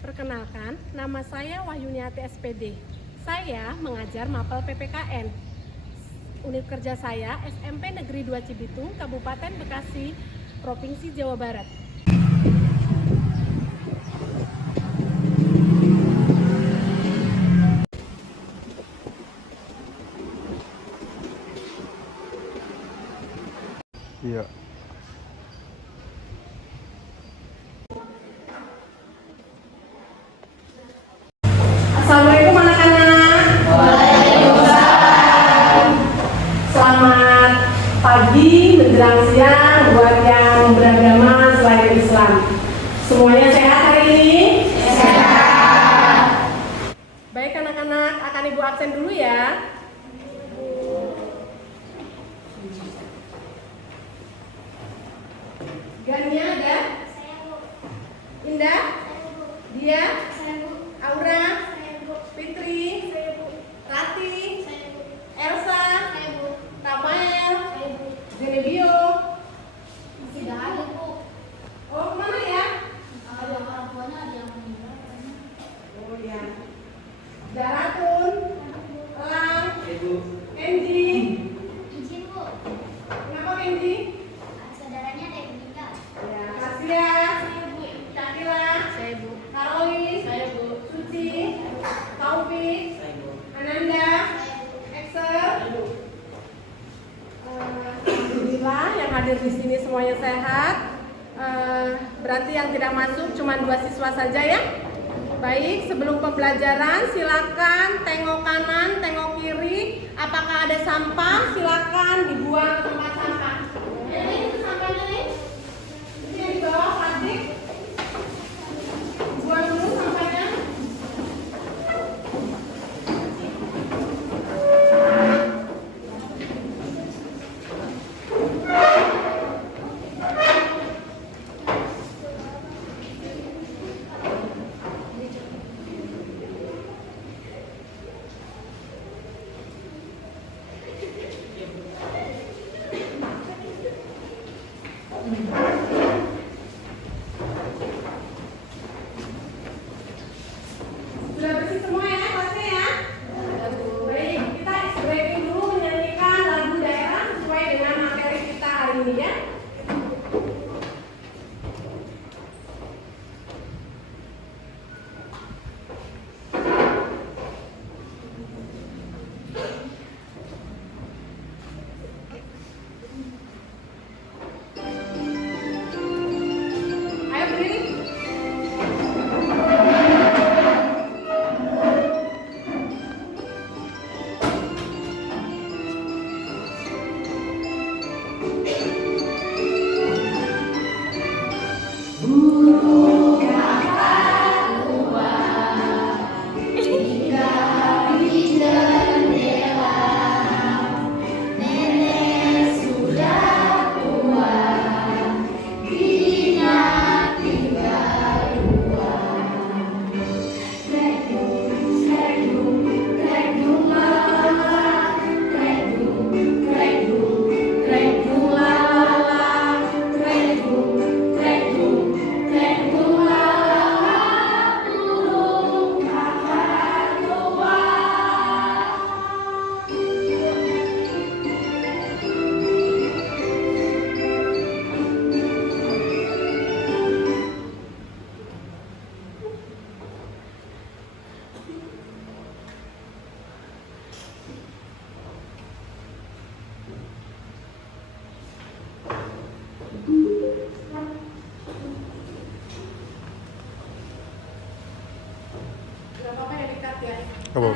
Perkenalkan, nama saya Wahyuniati SPD. Saya mengajar Mapel PPKN. Unit kerja saya SMP Negeri 2 Cibitung, Kabupaten Bekasi, Provinsi Jawa Barat. Iya. Assalamualaikum anak-anak. Waalaikumsalam. Selamat pagi menjelang siang buat yang beragama selain Islam. Semuanya sehat hari ini? Sehat. Baik anak-anak, akan Ibu absen dulu ya. Gania ada? Indah? Dia? Aura? Fitri? Rati? Elsa? Rafael? Zenebio? Tidak ada, Bu. Oh, kemana ya? Ada orang tuanya, ada yang meninggal. Oh ya. Zaratun? Elang? Kenji? Izin, Bu. Kenapa Kenji? Saudaranya ada yang meninggal. Ya, Kasia? Cakila? Karolis? Suci? Taufik? Ananda? Excel? Alhamdulillah yang hadir di sini semuanya sehat. Berarti yang tidak masuk cuma 2 siswa saja ya. Baik, sebelum pembelajaran silakan tengok kanan, tengok kiri. Apakah ada sampah? Silakan dibuang ke tempat sampah. Ini itu sampahnya nih. Ini yang di bawah plastik. Buang dulu sampahnya. Sudah bersih semua ya kelasnya ya? Baik, kita breaking dulu menyanyikan lagu daerah sesuai dengan materi kita hari ini ya. Ayo berdiri. Gak apa-apa ya dikat ya. Apa?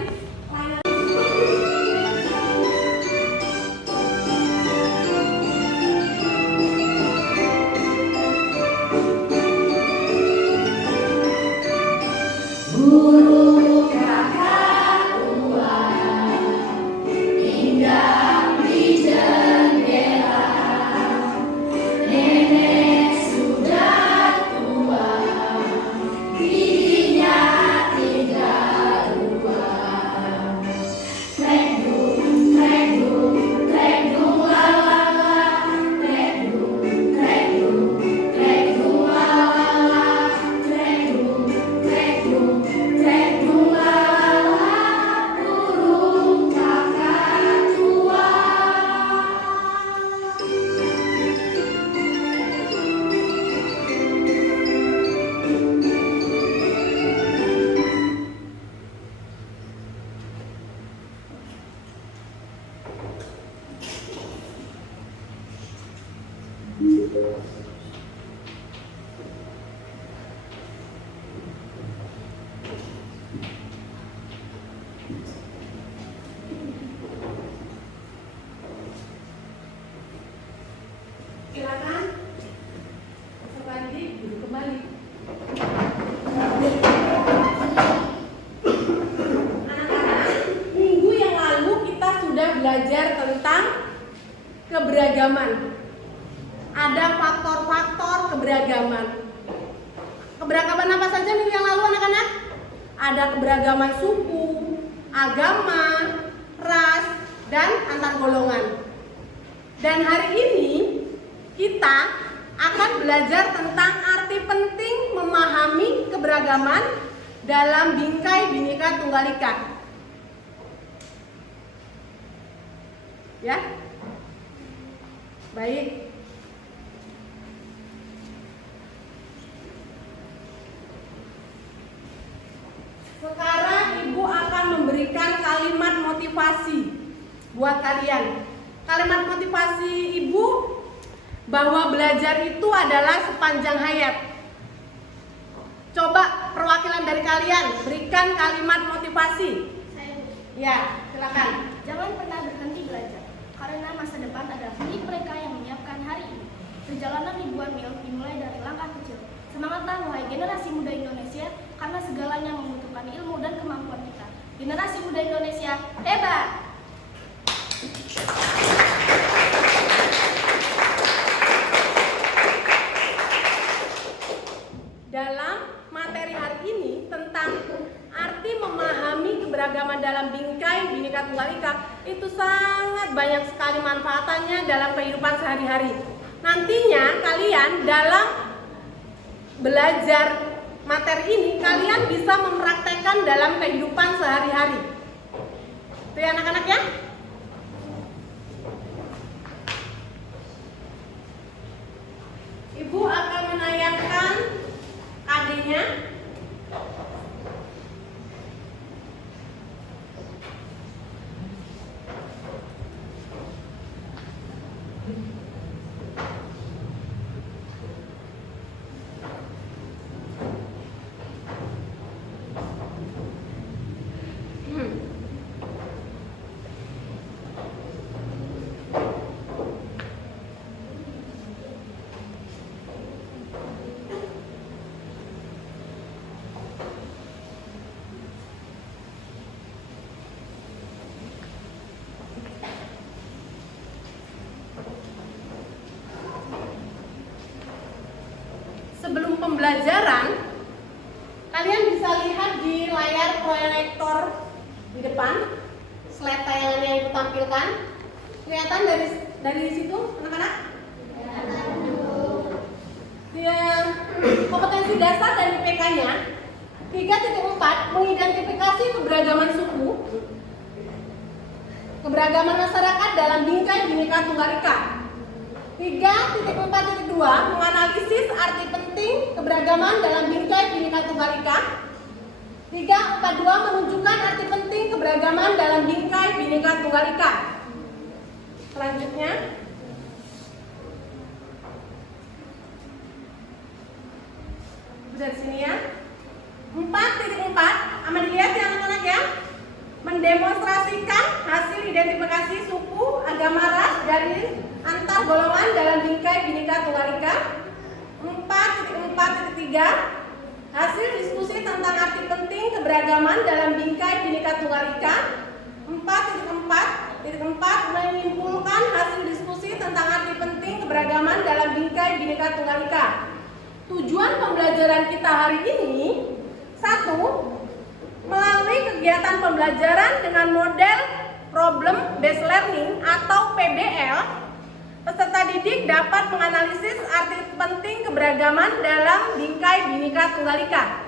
Giginya tinggal 2. Keberagaman apa saja minggu yang lalu anak-anak? Ada keberagaman suku, agama, ras, dan antar golongan. Dan hari ini kita akan belajar tentang arti penting memahami keberagaman dalam bingkai Bhinneka Tunggal Ika. Ya, baik. Sekarang Ibu akan memberikan kalimat motivasi buat kalian. Kalimat motivasi Ibu bahwa belajar itu adalah sepanjang hayat. Coba perwakilan dari kalian berikan kalimat motivasi. Saya Ya, silakan. jangan pernah berhenti belajar, karena masa depan adalah milik mereka yang menyiapkan hari ini. Perjalanan ribuan mil dimulai dari langkah kecil. Semangatlah wahai generasi muda Indonesia, karena segalanya membutuhkan ilmu dan kemampuan kita. Generasi muda Indonesia, hebat! Dalam materi hari ini tentang arti memahami keberagaman dalam bingkai Bhinneka Tunggal Ika itu sangat banyak sekali manfaatannya dalam kehidupan sehari-hari. Nantinya kalian dalam belajar materi ini kalian bisa mempraktekkan dalam kehidupan sehari-hari. Itu ya anak-anak ya? Ibu akan menayangkan adanya. Sebelum pembelajaran, kalian bisa lihat di layar proyektor di depan, slide tayangan yang ditampilkan. Kelihatan dari situ, anak-anak? Ya, kompetensi dasar dan IPK-nya 3.4 mengidentifikasi keberagaman suku, keberagaman masyarakat dalam bingkai Bhinneka Tunggal Ika. 3.4.2 menganalisis arti penting keberagaman dalam bingkai Bhinneka Tunggal Ika. 3.4.2 menunjukkan arti penting keberagaman dalam bingkai Bhinneka Tunggal Ika. Selanjutnya, dari sini ya. 4.4, aman dilihat ya anak-anak ya. Mendemonstrasikan hasil identifikasi suku, agama, ras dari antar golongan dalam bingkai Bhinneka Tunggal Ika. 4.4.3 hasil diskusi tentang arti penting keberagaman dalam bingkai Bhinneka Tunggal Ika. 4.4.4 menyimpulkan hasil diskusi tentang arti penting keberagaman dalam bingkai Bhinneka Tunggal Ika. Tujuan pembelajaran kita hari ini, 1. Melalui kegiatan pembelajaran dengan model Problem Based Learning atau PBL, peserta didik dapat menganalisis arti penting keberagaman dalam bingkai Bhinneka Tunggal Ika.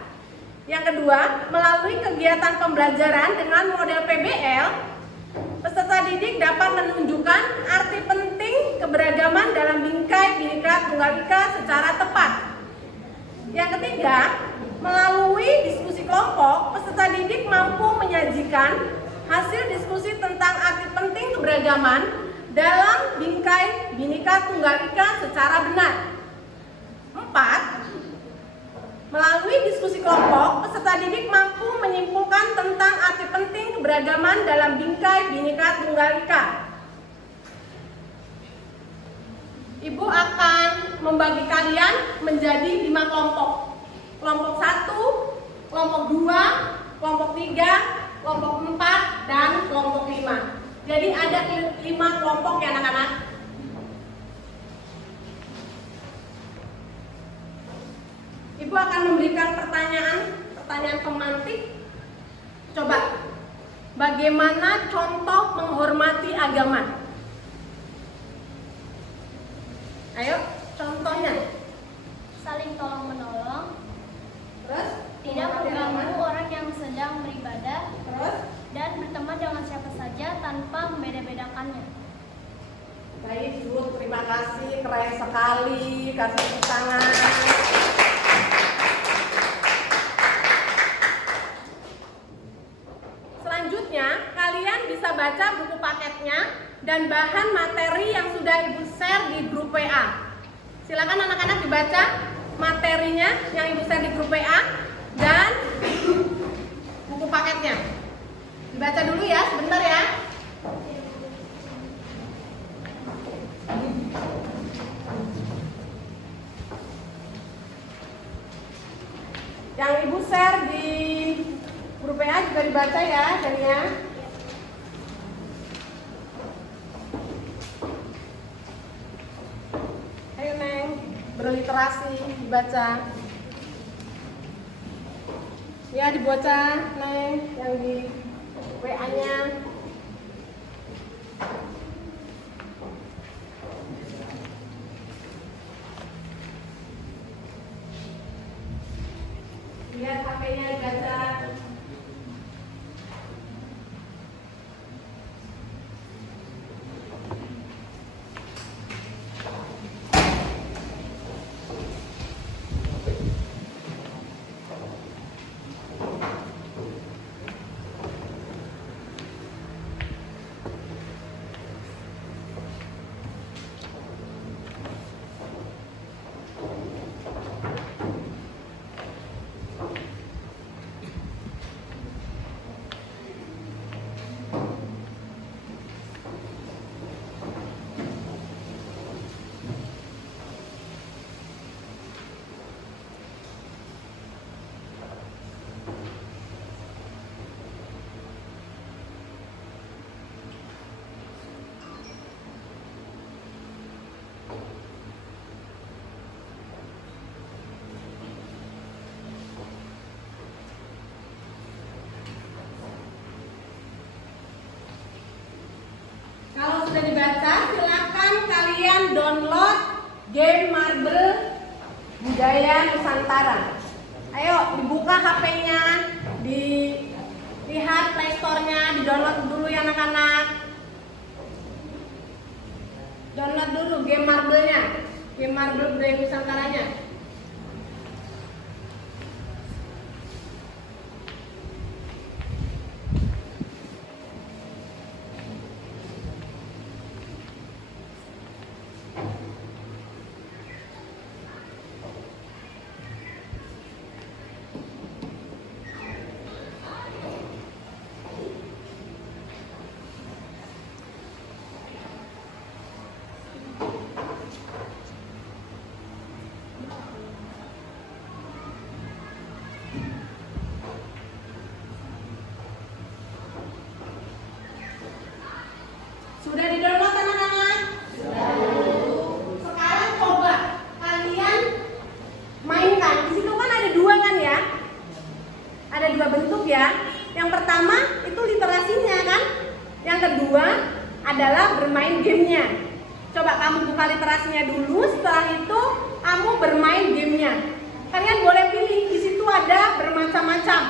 Yang kedua, melalui kegiatan pembelajaran dengan model PBL, peserta didik dapat menunjukkan arti penting keberagaman dalam bingkai Bhinneka Tunggal Ika secara tepat. Yang ketiga, melalui diskusi kelompok, peserta didik mampu menyajikan hasil diskusi tentang arti penting keberagaman dalam bingkai Bhinneka Tunggal Ika secara benar. 4. Melalui diskusi kelompok, peserta didik mampu menyimpulkan tentang arti penting keberagaman dalam bingkai Bhinneka Tunggal Ika. Ibu akan membagi kalian menjadi 5 kelompok. Kelompok 1, kelompok 2, kelompok 3, kelompok 4, dan kelompok 5. Jadi ada 5 kelompok ya anak-anak. Ibu akan memberikan pertanyaan pemantik. Coba, bagaimana contoh menghormati agama? Ayo, contohnya. Saling tolong menolong, Terus, tidak menghormati agama. mengganggu orang yang sedang beribadah, Terus, dan berteman dengan siapa saja tanpa membeda-bedakannya. baik, Bu, terima kasih, keren sekali, kasih tepuk tangan. Selanjutnya, kalian bisa baca buku paketnya dan bahan materi yang sudah Ibu share di grup WA. Silakan anak-anak dibaca materinya yang Ibu share di grup WA dan buku paketnya. Dibaca dulu ya, sebentar ya. Yang Ibu share di grup WA juga dibaca ya, jadinya. Ayo Neng, berliterasi, dibaca. Ya dibaca Neng, yang di WA-nya. Lihat HP-nya dibaca. Kalau sudah dibaca, silakan kalian download game Marble Budaya Nusantara. Ayo dibuka HP-nya, dilihat Play Store-nya, di-download dulu ya anak-anak. Download dulu game Marble-nya, game Marble Budaya Nusantaranya. Sudah di-download anak-anak? Sudah. Sekarang coba kalian mainkan. Di situ kan ada dua kan ya? Ada dua bentuk ya. Yang pertama itu literasinya kan? Yang kedua adalah bermain gamenya. Coba kamu buka literasinya dulu, setelah itu kamu bermain gamenya. Kalian boleh pilih, di situ ada bermacam-macam.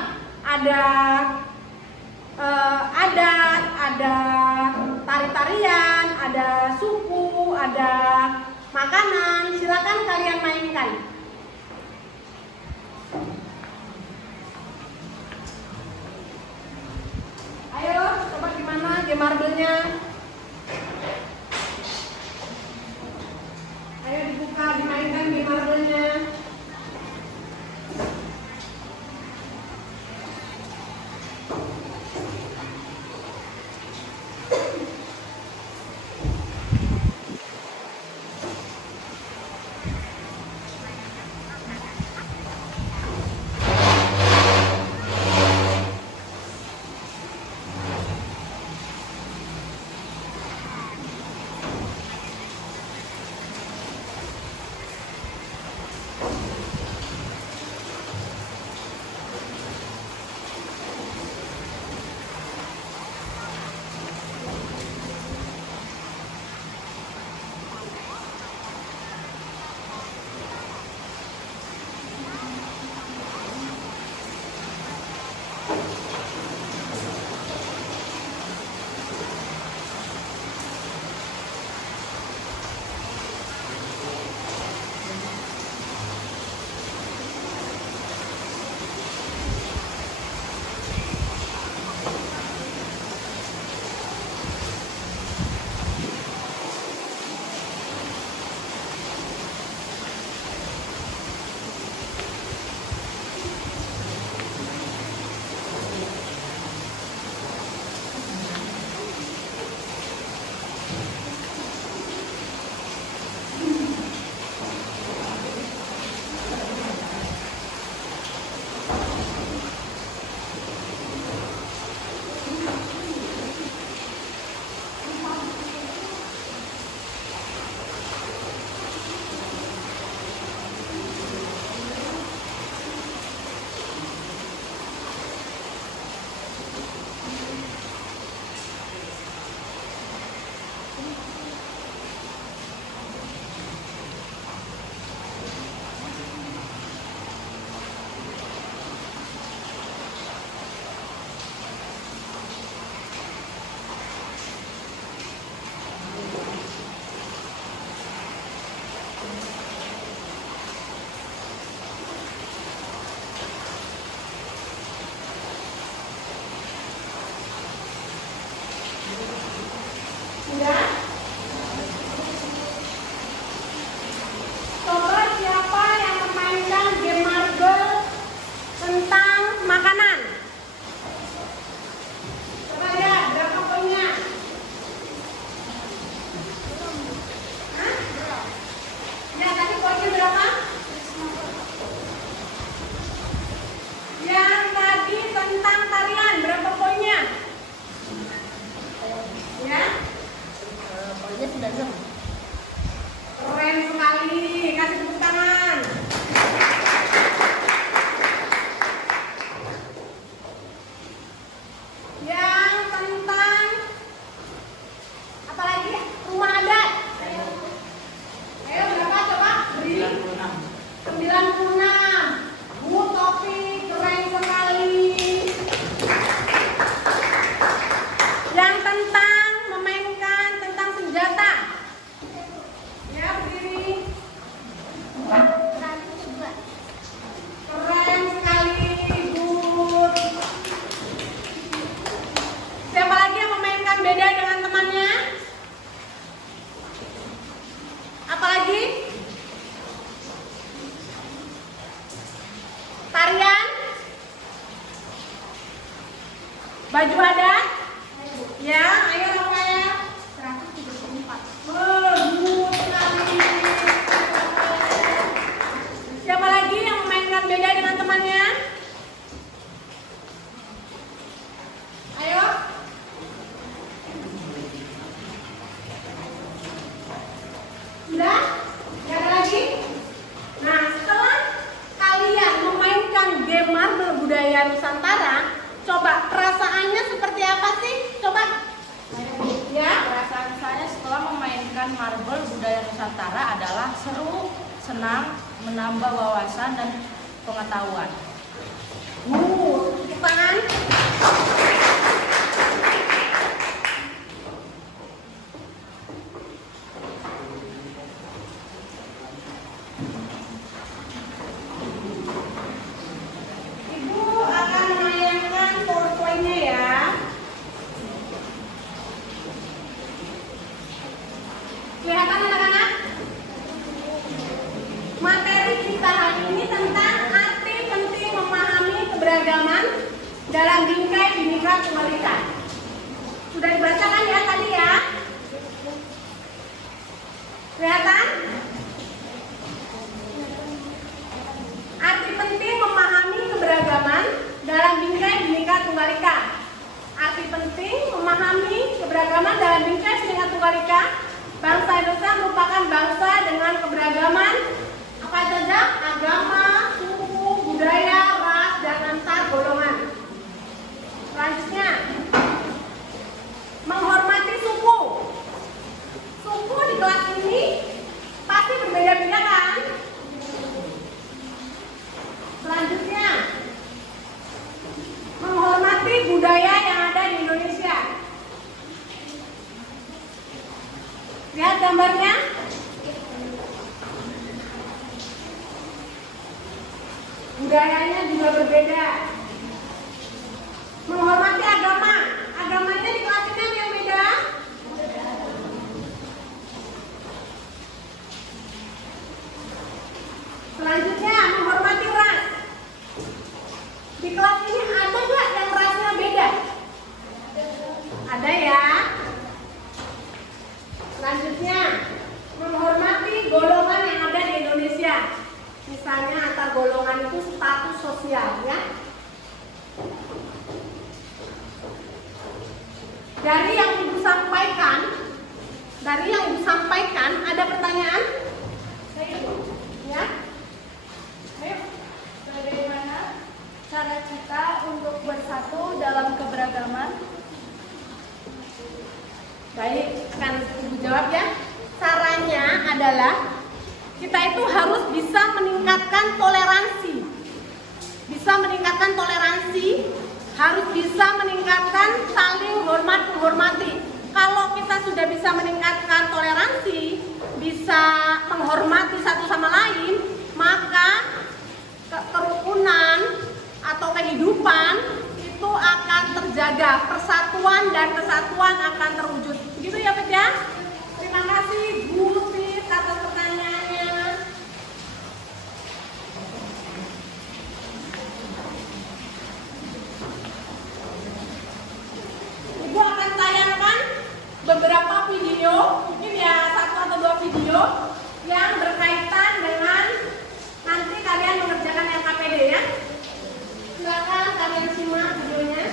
Ada adat, ada tari-tarian, ada suku, ada makanan. Silakan kalian mainkan. Ayo, coba gimana game marble-nya? Ayo dibuka, dimainkan game marble-nya. Baju adat? Ya, ayo Rafael. 134. Bagus sekali. Siapa lagi yang memainkan beda dengan temannya? Ayo. Sudah? Gak ada lagi? Nah, setelah kalian memainkan game marble budaya Nusantara, coba perasaannya seperti apa sih? Coba. Ya. Perasaan saya setelah memainkan marble budaya Nusantara adalah seru, senang, menambah wawasan dan pengetahuan. Tepuk tangan. Ibu akan menayangkan PowerPoint-nya ya. Kelihatan anak-anak? Materi kita hari ini tentang arti penting memahami keberagaman dalam bingkai Bhinneka Tunggal Ika. Sudah dibacakan ya tadi ya? Kelihatan? Arti penting memahami keberagaman dalam bingkai Bhinneka Tunggal Ika. Arti penting memahami keberagaman dalam bingkai Bhinneka Tunggal Ika. Bangsa Indonesia merupakan bangsa dengan keberagaman apa saja? Agama, suku, budaya, ras, dan antar golongan. Selanjutnya, menghormati suku. Suku di kelas ini pasti berbeda-beda kan? Selanjutnya, menghormati budaya yang ada di Indonesia. Lihat gambarnya. Budayanya juga berbeda. Menghormati agama. Agamanya di kelas ini ada yang beda. Selanjutnya, menghormati ras. Di kelas ini ada nggak yang rasnya beda? Ada ya. Selanjutnya, menghormati golongan yang ada di Indonesia. Misalnya antar golongan itu status sosial ya. Dari yang Ibu sampaikan, ada pertanyaan? Ya. Ayo. Bagaimana cara kita untuk bersatu dalam keberagaman? Baik, akan Ibu jawab ya. Caranya adalah kita itu harus bisa meningkatkan toleransi. Harus bisa meningkatkan saling hormat menghormati. Kalau kita sudah bisa meningkatkan toleransi, bisa menghormati satu sama lain, maka kerukunan atau kehidupan itu akan terjaga, persatuan dan kesatuan akan terwujud. Begitu ya, Bet ya? Terima kasih Bu Tit atas pertanyaannya. Ibu akan tayangkan beberapa video, mungkin ya 1 atau 2 video yang berkaitan dengan nanti kalian mengerjakan LKPD ya. Silakan kalian simak videonya.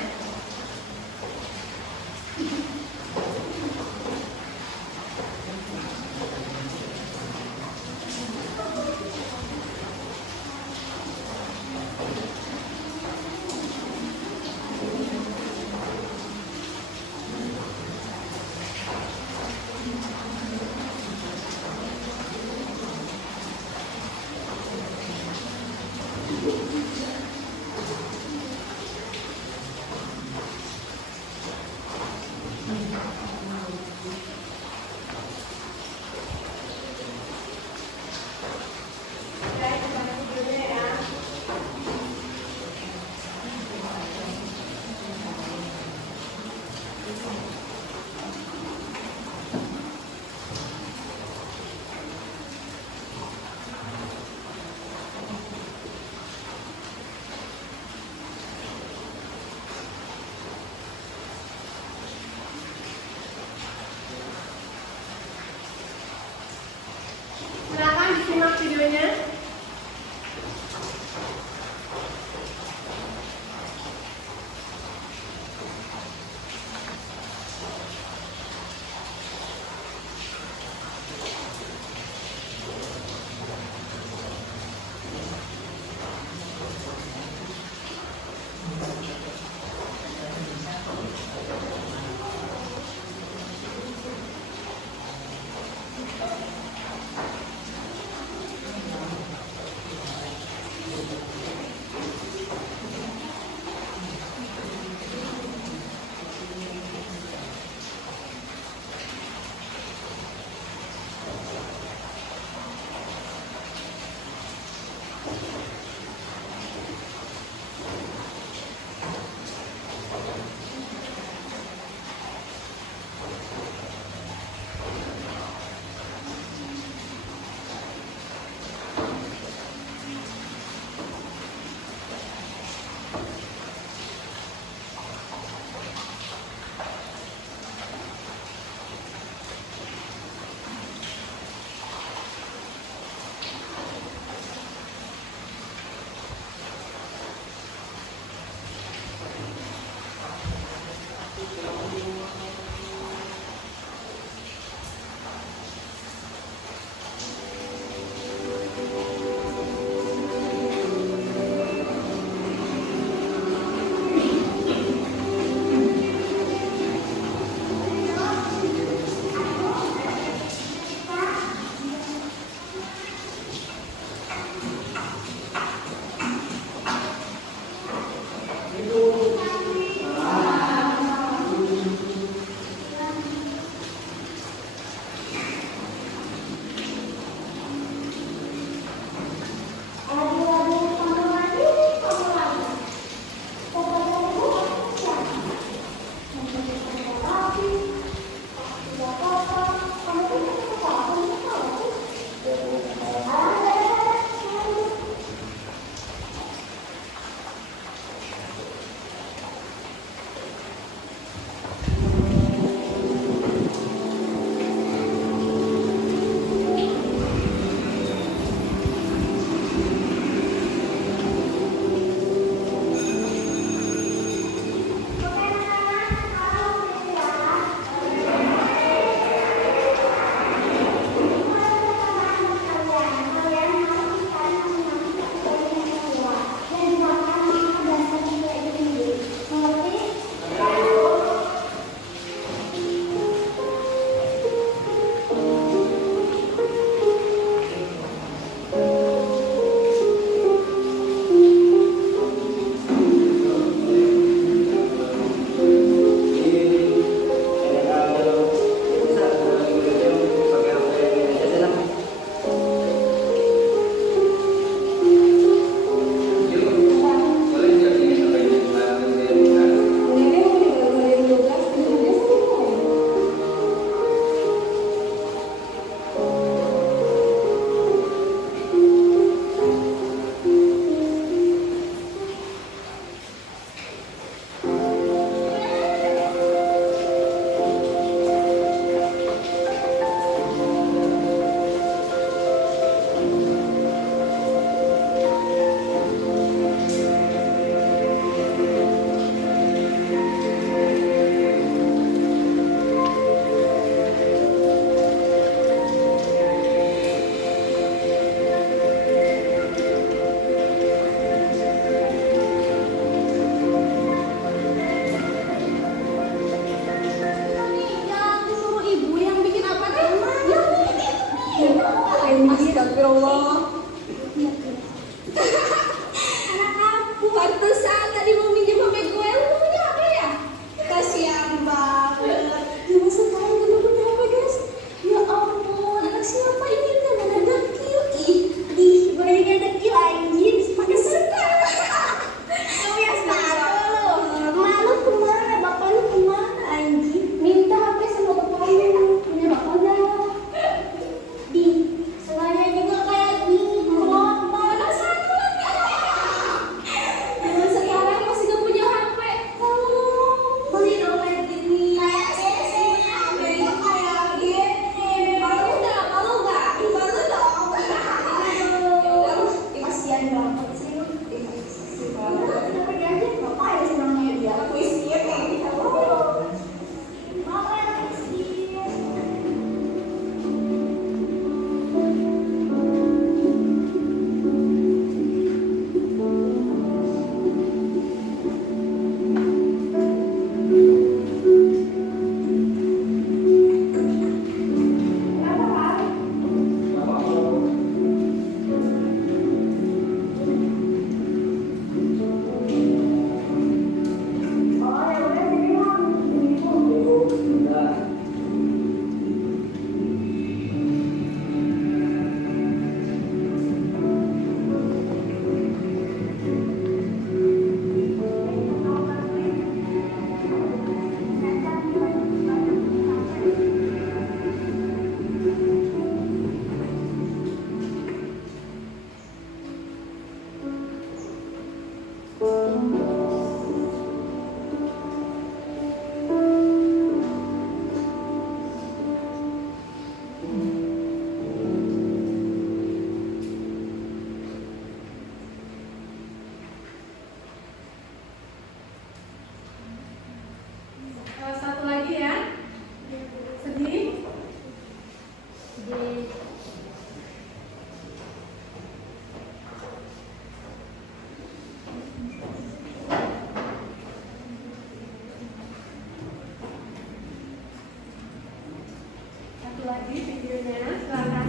videonya, silakan.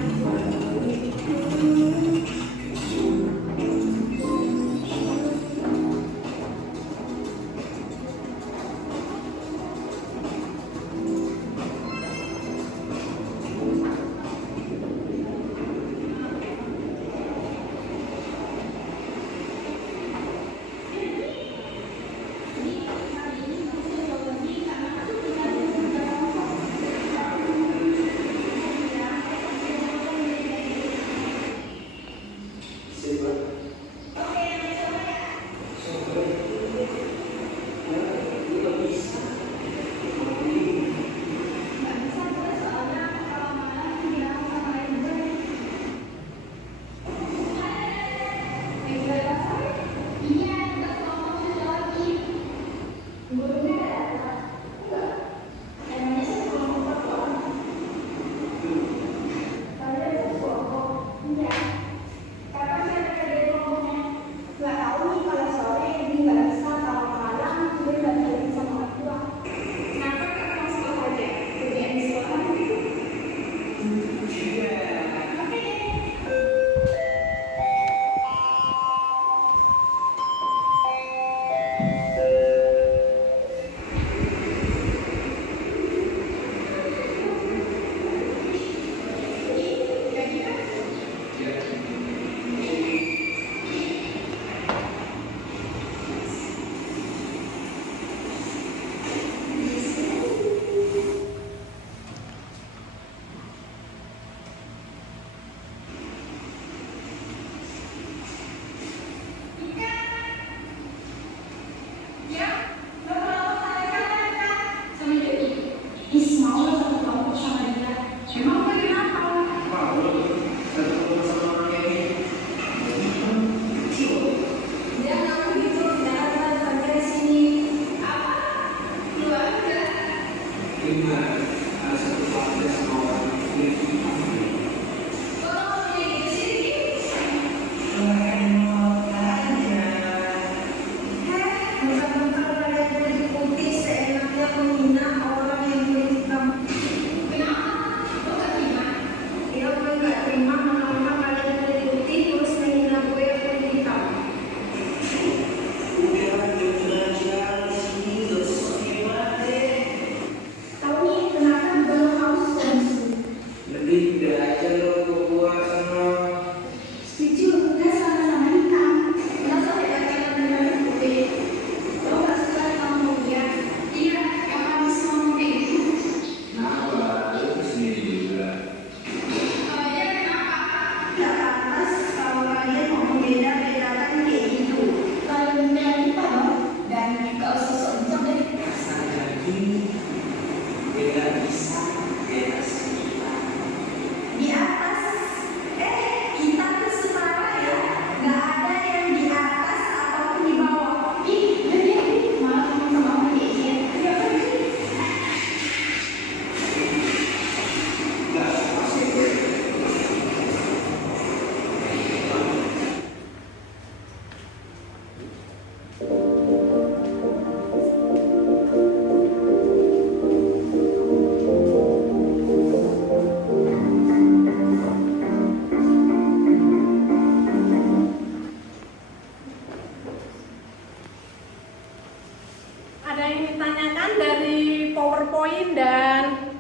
Ada yang ditanyakan dari PowerPoint dan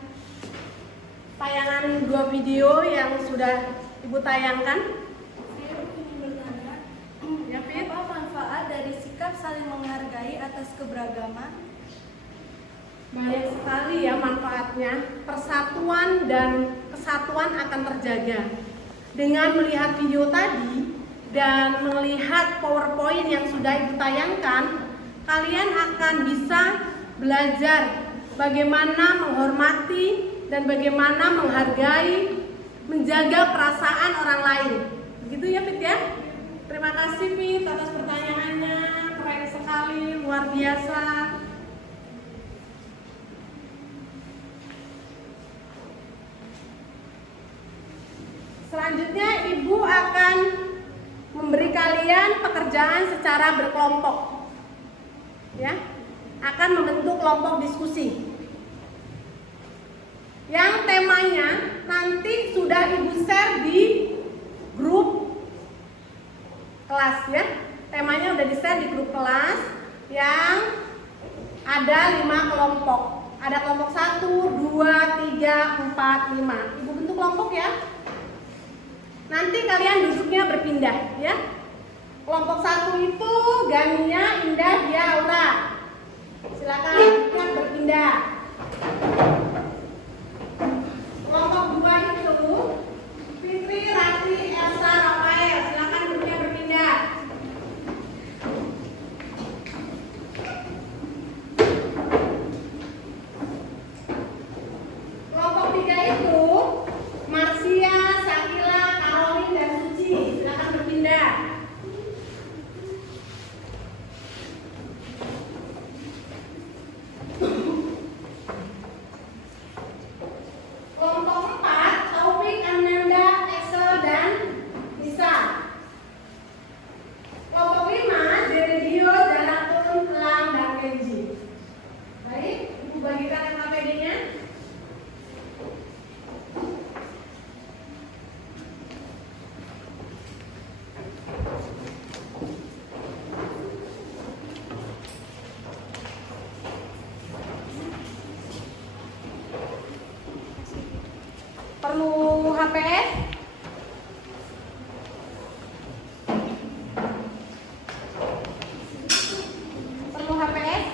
tayangan 2 video yang sudah Ibu tayangkan? Saya ingin bertanya, Ya, Fit. apa manfaat dari sikap saling menghargai atas keberagaman? Banyak sekali ya manfaatnya. Persatuan dan kesatuan akan terjaga. Dengan melihat video tadi dan melihat PowerPoint yang sudah Ibu tayangkan, kalian akan bisa belajar bagaimana menghormati dan bagaimana menghargai, menjaga perasaan orang lain. Begitu ya, Fit ya? Terima kasih, Fit, atas pertanyaannya. Keren sekali, luar biasa. Selanjutnya Ibu akan memberi kalian pekerjaan secara berkelompok. Ya, akan membentuk kelompok diskusi. yang temanya nanti sudah Ibu share di grup kelas ya. Temanya udah di-share di grup kelas yang ada 5 kelompok. Ada kelompok 1, 2, 3, 4, 5. Ibu bentuk kelompok ya. Nanti kalian duduknya berpindah ya. Kelompok 1 itu Gania, Indah, Dia, Aura. Silakan duduknya berpindah. Kelompok 2 itu Fitri, Ratri, Elsa, Rafael. Silakan duduknya berpindah. Kelompok 3 itu Marsia, Sakila, Caroline, dan Suci. Silakan berpindah. Kelompok 4 Taufik, Ananda, Excel, dan Nisa. Kelompok 5 Deredio, Danatun, Elang, dan Kenji. Baik, Ibu bagikan LKPD-nya. Perlu HPS? Perlu HPS?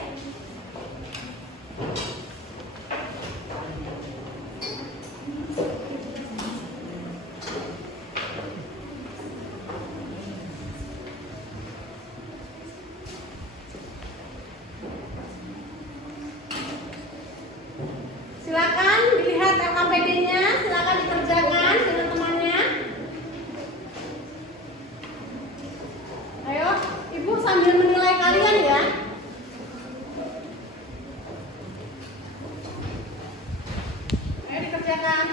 Silakan dilihat LKPD-nya, silakan dikerjakan dengan temannya. Ayo, Ibu sambil menilai kalian ya. Ayo dikerjakan.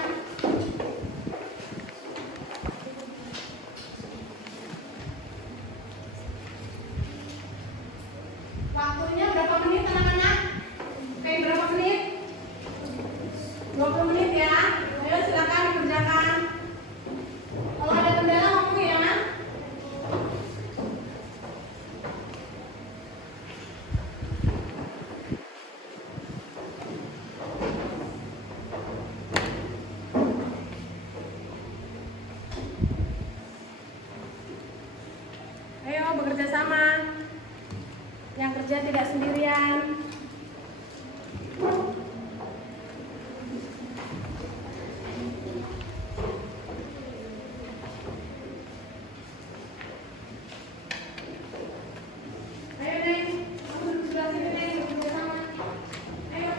Waktunya berapa menit anak-anak? Oke, berapa menit? 20 menit ya. Ayo silakan dikerjakan. Kalau ada kendala ngomong ya. Ayo bekerja sama. Yang kerja tidak sendirian. Ayo Neng, kamu duduk sebelah sini Neng, bekerja sama. Ayo.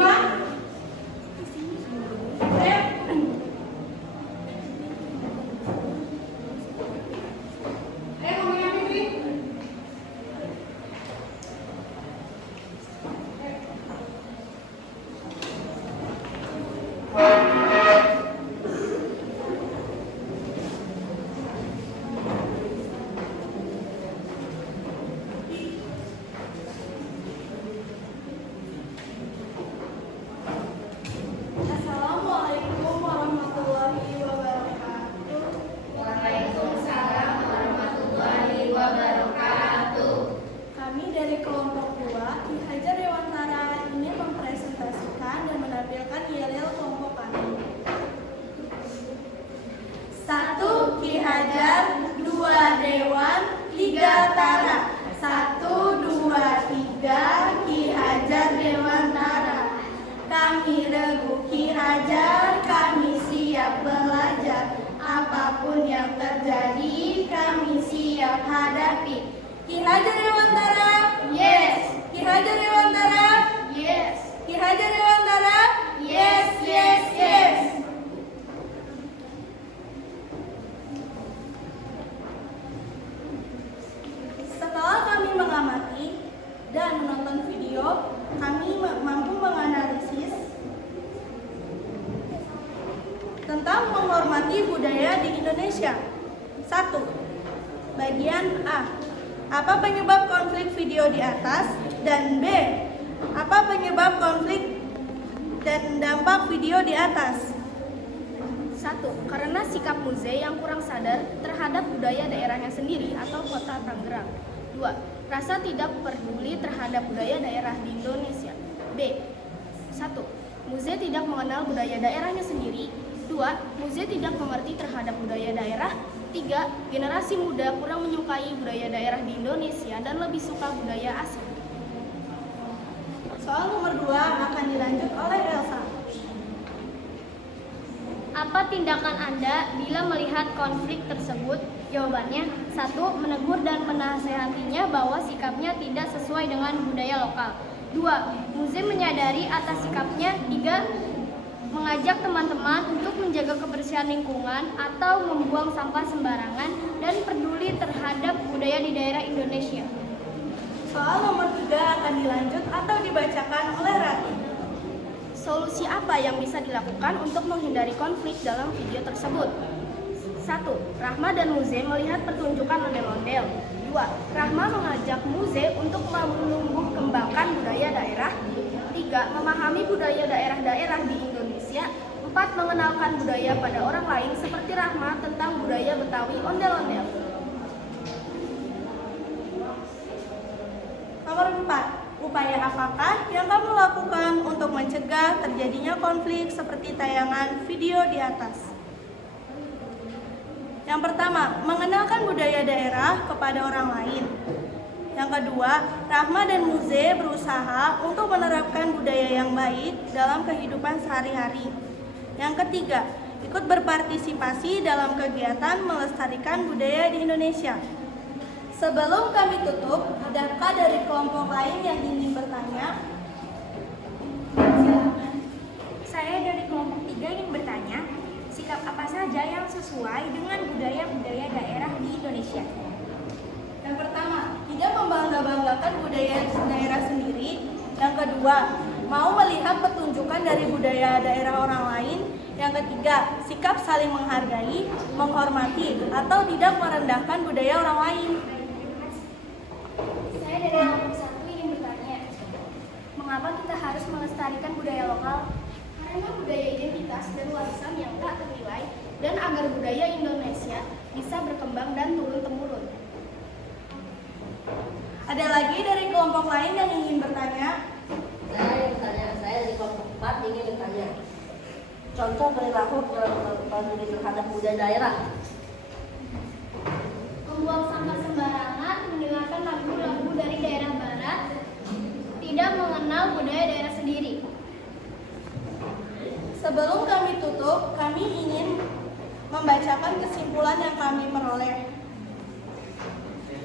2. Sip. Ayo ngomongnya Fikri. Assalamualaikum warahmatullahi wabarakatuh. Waalaikumsalam warahmatullahi wabarakatuh. Kami dari kelompok 2, Ki Hajar Dewantara ingin mempresentasikan dan menampilkan yel-yel kelompok kami. 1. Ki Hajar, 2. Dewan, 3. Tara. 1, 2, 3, Ki Hajar Dewantara. Kami regu Ki Hajar, kami siap belajar. Apapun yang terjadi, kami siap hadapi. Ki Hajar Dewantara, yes. Ki Hajar Dewantara, yes. Ki Hajar Dewantara, yes, yes, yes. Setelah kami mengamati dan menonton video, kami mampu menganalisis tentang menghormati budaya di Indonesia. 1. Bagian A. Apa penyebab konflik video di atas? Dan B. Apa penyebab konflik dan dampak video di atas? 1. Karena sikap Muze yang kurang sadar terhadap budaya daerahnya sendiri atau kota Tangerang. 2. Rasa tidak peduli terhadap budaya daerah di Indonesia. B. 1. Muze tidak mengenal budaya daerahnya sendiri. 2. Muze tidak mengerti terhadap budaya daerah. 3. Generasi muda kurang menyukai budaya daerah di Indonesia dan lebih suka budaya asing. Soal nomor 2 akan dilanjut oleh Elsa. Apa tindakan Anda bila melihat konflik tersebut? Jawabannya, 1. Menegur dan menasehatinya bahwa sikapnya tidak sesuai dengan budaya lokal. 2. Muze menyadari atas sikapnya. 3. Mengajak teman-teman untuk menjaga kebersihan lingkungan atau membuang sampah sembarangan dan peduli terhadap budaya di daerah Indonesia. Soal nomor 3 akan dilanjut atau dibacakan oleh Rati. Solusi apa yang bisa dilakukan untuk menghindari konflik dalam video tersebut? 1. Rahma dan Muze melihat pertunjukan ondel-ondel. 2. Rahma mengajak Muze untuk menumbuh kembangkan budaya daerah. 3. Memahami budaya daerah-daerah di Indonesia. 4. Mengenalkan budaya pada orang lain seperti Rahma tentang budaya Betawi ondel-ondel. Nomor 4. Upaya apakah yang kamu lakukan untuk mencegah terjadinya konflik seperti tayangan video di atas? Yang pertama, mengenalkan budaya daerah kepada orang lain. Yang kedua, Rahma dan Muze berusaha untuk menerapkan budaya yang baik dalam kehidupan sehari-hari. Yang ketiga, ikut berpartisipasi dalam kegiatan melestarikan budaya di Indonesia. Sebelum kami tutup, adakah dari kelompok lain yang ingin bertanya? Saya dari kelompok 3 ingin bertanya, sikap apa saja yang sesuai dengan budaya-budaya daerah di Indonesia? Yang pertama, tidak membangga-banggakan budaya daerah sendiri. Yang kedua, mau melihat pertunjukan dari budaya daerah orang lain. Yang ketiga, sikap saling menghargai, menghormati, atau tidak merendahkan budaya orang lain. Saya dari kelompok 1 ingin bertanya, mengapa kita harus melestarikan budaya lokal? Karena budaya identitas dan warisan yang tak ternilai, dan agar budaya Indonesia bisa berkembang dan turun-temurun. Ada lagi dari kelompok lain yang ingin bertanya? Saya dari kelompok 4 ingin bertanya. Contoh perilaku terhadap budaya daerah. Membuang sampah sembarangan, mendengarkan lagu-lagu dari daerah barat, tidak mengenal budaya daerah sendiri. Sebelum kami tutup, kami ingin membacakan kesimpulan yang kami peroleh.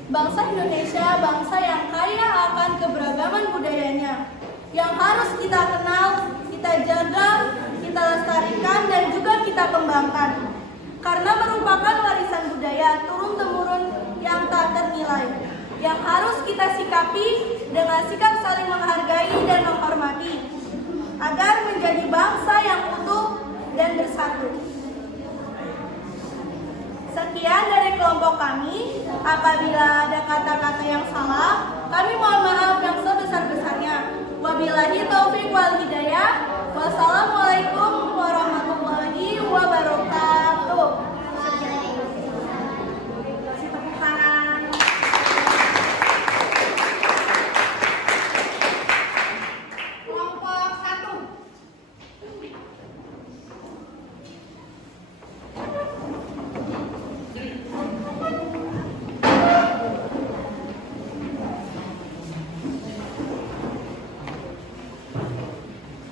Bangsa Indonesia bangsa yang kaya akan keberagaman budayanya, yang harus kita kenal, kita jaga, kita lestarikan, dan juga kita kembangkan. Karena merupakan warisan budaya turun-temurun yang tak ternilai, yang harus kita sikapi dengan sikap saling menghargai dan menghormati, agar menjadi bangsa yang utuh dan bersatu. Sekian dari kelompok kami. Apabila ada kata-kata yang salah, kami mohon maaf yang sebesar-besarnya. Wabillahi taufiq wal hidayah. Wassalamualaikum warahmatullahi wabarakatuh. Kasih tepuk tangan. Kelompok 1.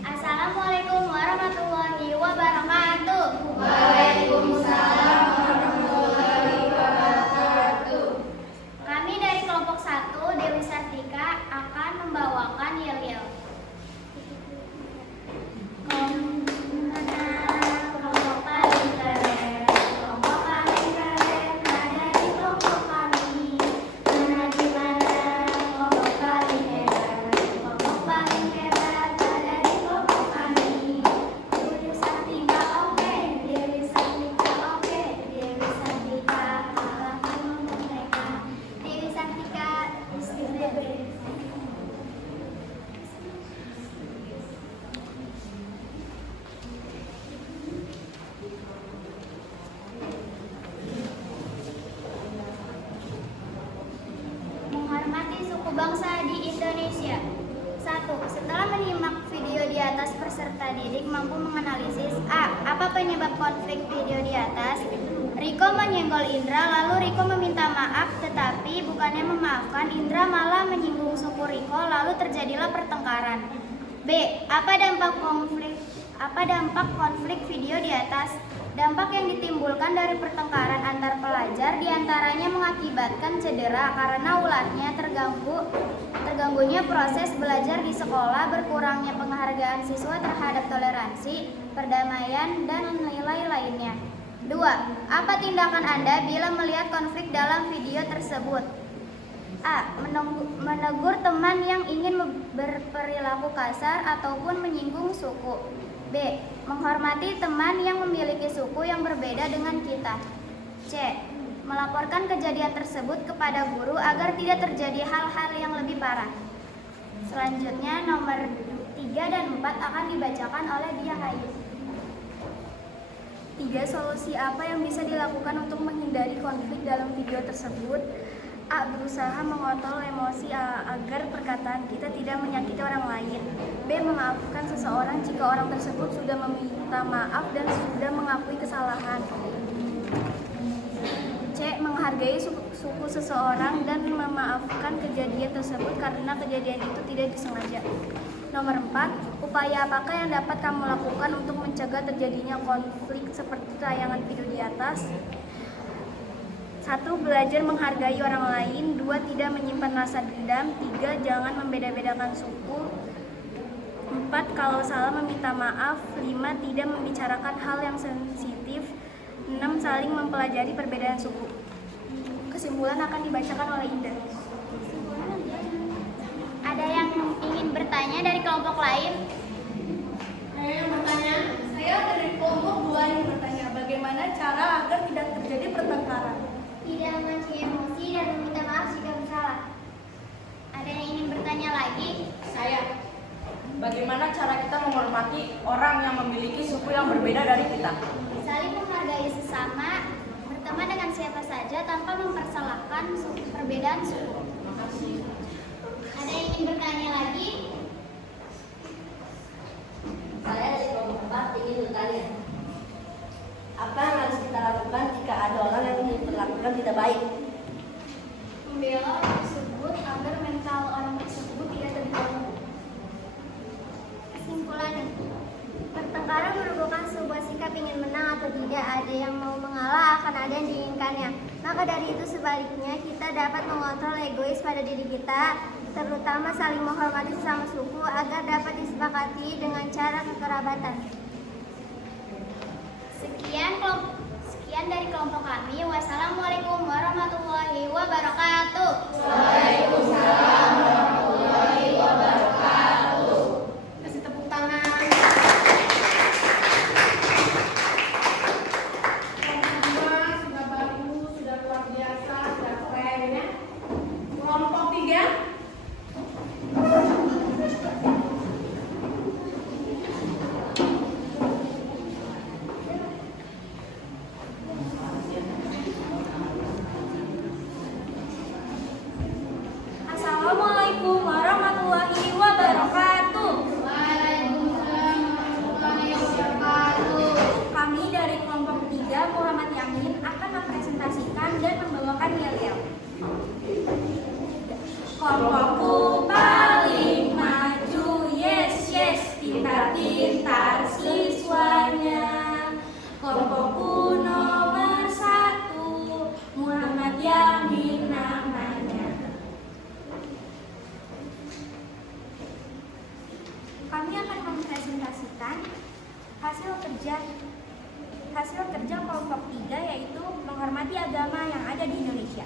Assalamualaikum warahmatullahi wabarakatuh. Kami dari kelompok 1 Dewi Sartika akan membawakan yel-yel. Kelompok paling keren, kelompok paling keren, ada di kelompok kami. Mana di mana kelompok paling hebat, kelompok paling hebat ada di kelompok kami. Dewi Sartika oke, Dewi Sartika oke, Dewi Sartika kalahkan mereka. Dewi Sartika istimewa. Menghormati suku bangsa di Indonesia. 1. Setelah menyimak video di atas, peserta didik mampu menganalisis A. Apa penyebab konflik video di atas? Riko menyenggol Indra, lalu Riko meminta maaf, tetapi bukannya memaafkan, Indra malah menyinggung suku Riko, lalu terjadilah pertengkaran. B. Apa dampak konflik video di atas? Dampak yang ditimbulkan dari pertengkaran antar pelajar diantaranya mengakibatkan cedera karena ulahnya terganggunya proses belajar di sekolah, berkurangnya penghargaan siswa terhadap toleransi, perdamaian, dan nilai lainnya. 2. Apa tindakan Anda bila melihat konflik dalam video tersebut? A. Menegur teman yang ingin berperilaku kasar ataupun menyinggung suku. B. Menghormati teman yang memiliki suku yang berbeda dengan kita. C. Melaporkan kejadian tersebut kepada guru agar tidak terjadi hal-hal yang lebih parah. Selanjutnya nomor 3 dan 4 akan dibacakan oleh Dia Hayu. 3. Solusi apa yang bisa dilakukan untuk menghindari konflik dalam video tersebut? A. Berusaha mengontrol emosi agar perkataan kita tidak menyakiti orang lain. B. Memaafkan seseorang jika orang tersebut sudah meminta maaf dan sudah mengakui kesalahan. C. Menghargai suku seseorang dan memaafkan kejadian tersebut karena kejadian itu tidak disengaja. Nomor 4. Upaya apakah yang dapat kamu lakukan untuk mencegah terjadinya konflik seperti tayangan video di atas? 1. Belajar menghargai orang lain. 2. Tidak menyimpan rasa dendam. 3. Jangan membeda-bedakan suku. 4. Kalau salah meminta maaf. 5. Tidak membicarakan hal yang sensitif. 6. Saling mempelajari perbedaan suku. Kesimpulan akan dibacakan oleh Indah. Ada yang ingin bertanya dari kelompok lain? Saya yang bertanya, saya dari kelompok 2 yang bertanya, bagaimana cara agar tidak terjadi pertengkaran? Tidak memancing emosi dan meminta maaf jika bersalah. Ada yang ingin bertanya lagi? Saya. Bagaimana cara kita menghormati orang yang memiliki suku yang berbeda dari kita? Saling menghargai sesama, berteman dengan siapa saja tanpa mempersalahkan perbedaan suku. Ada yang ingin bertanya lagi? Saya dari kelompok 4 ingin bertanya, apa yang harus kita lakukan jika ada orang yang diperlakukan tidak baik? Membela orang tersebut agar mental orang tersebut tidak terganggu. Kesimpulannya, pertengkaran merupakan sebuah sikap ingin menang atau tidak. Ada yang mau mengalah, akan ada yang diinginkannya. Maka dari itu sebaliknya, kita dapat mengontrol egois pada diri kita terutama saling menghormati sesama suku agar dapat disepakati dengan cara kekerabatan. Sekian dari kelompok kami. Wassalamualaikum warahmatullahi wabarakatuh. Waalaikumsalam warahmatullahi wabarakatuh. Kasih tepuk tangan. Kelompok 2 sudah bagus, sudah luar biasa, sudah keren ya. Kelompok 3. Assalamualaikum warahmatullahi wabarakatuh. Waalaikumsalam warahmatullahi wabarakatuh. Kami dari kelompok 3 Muhammad Yamin akan mempresentasikan dan membawakan yel-yel. Kelompokku paling maju, yes yes, pintar-pintar siswanya. Kelompokku nomor 1, Muhammad Yamin namanya. Kami akan mempresentasikan hasil kerja kelompok 3, yaitu menghormati agama yang ada di Indonesia.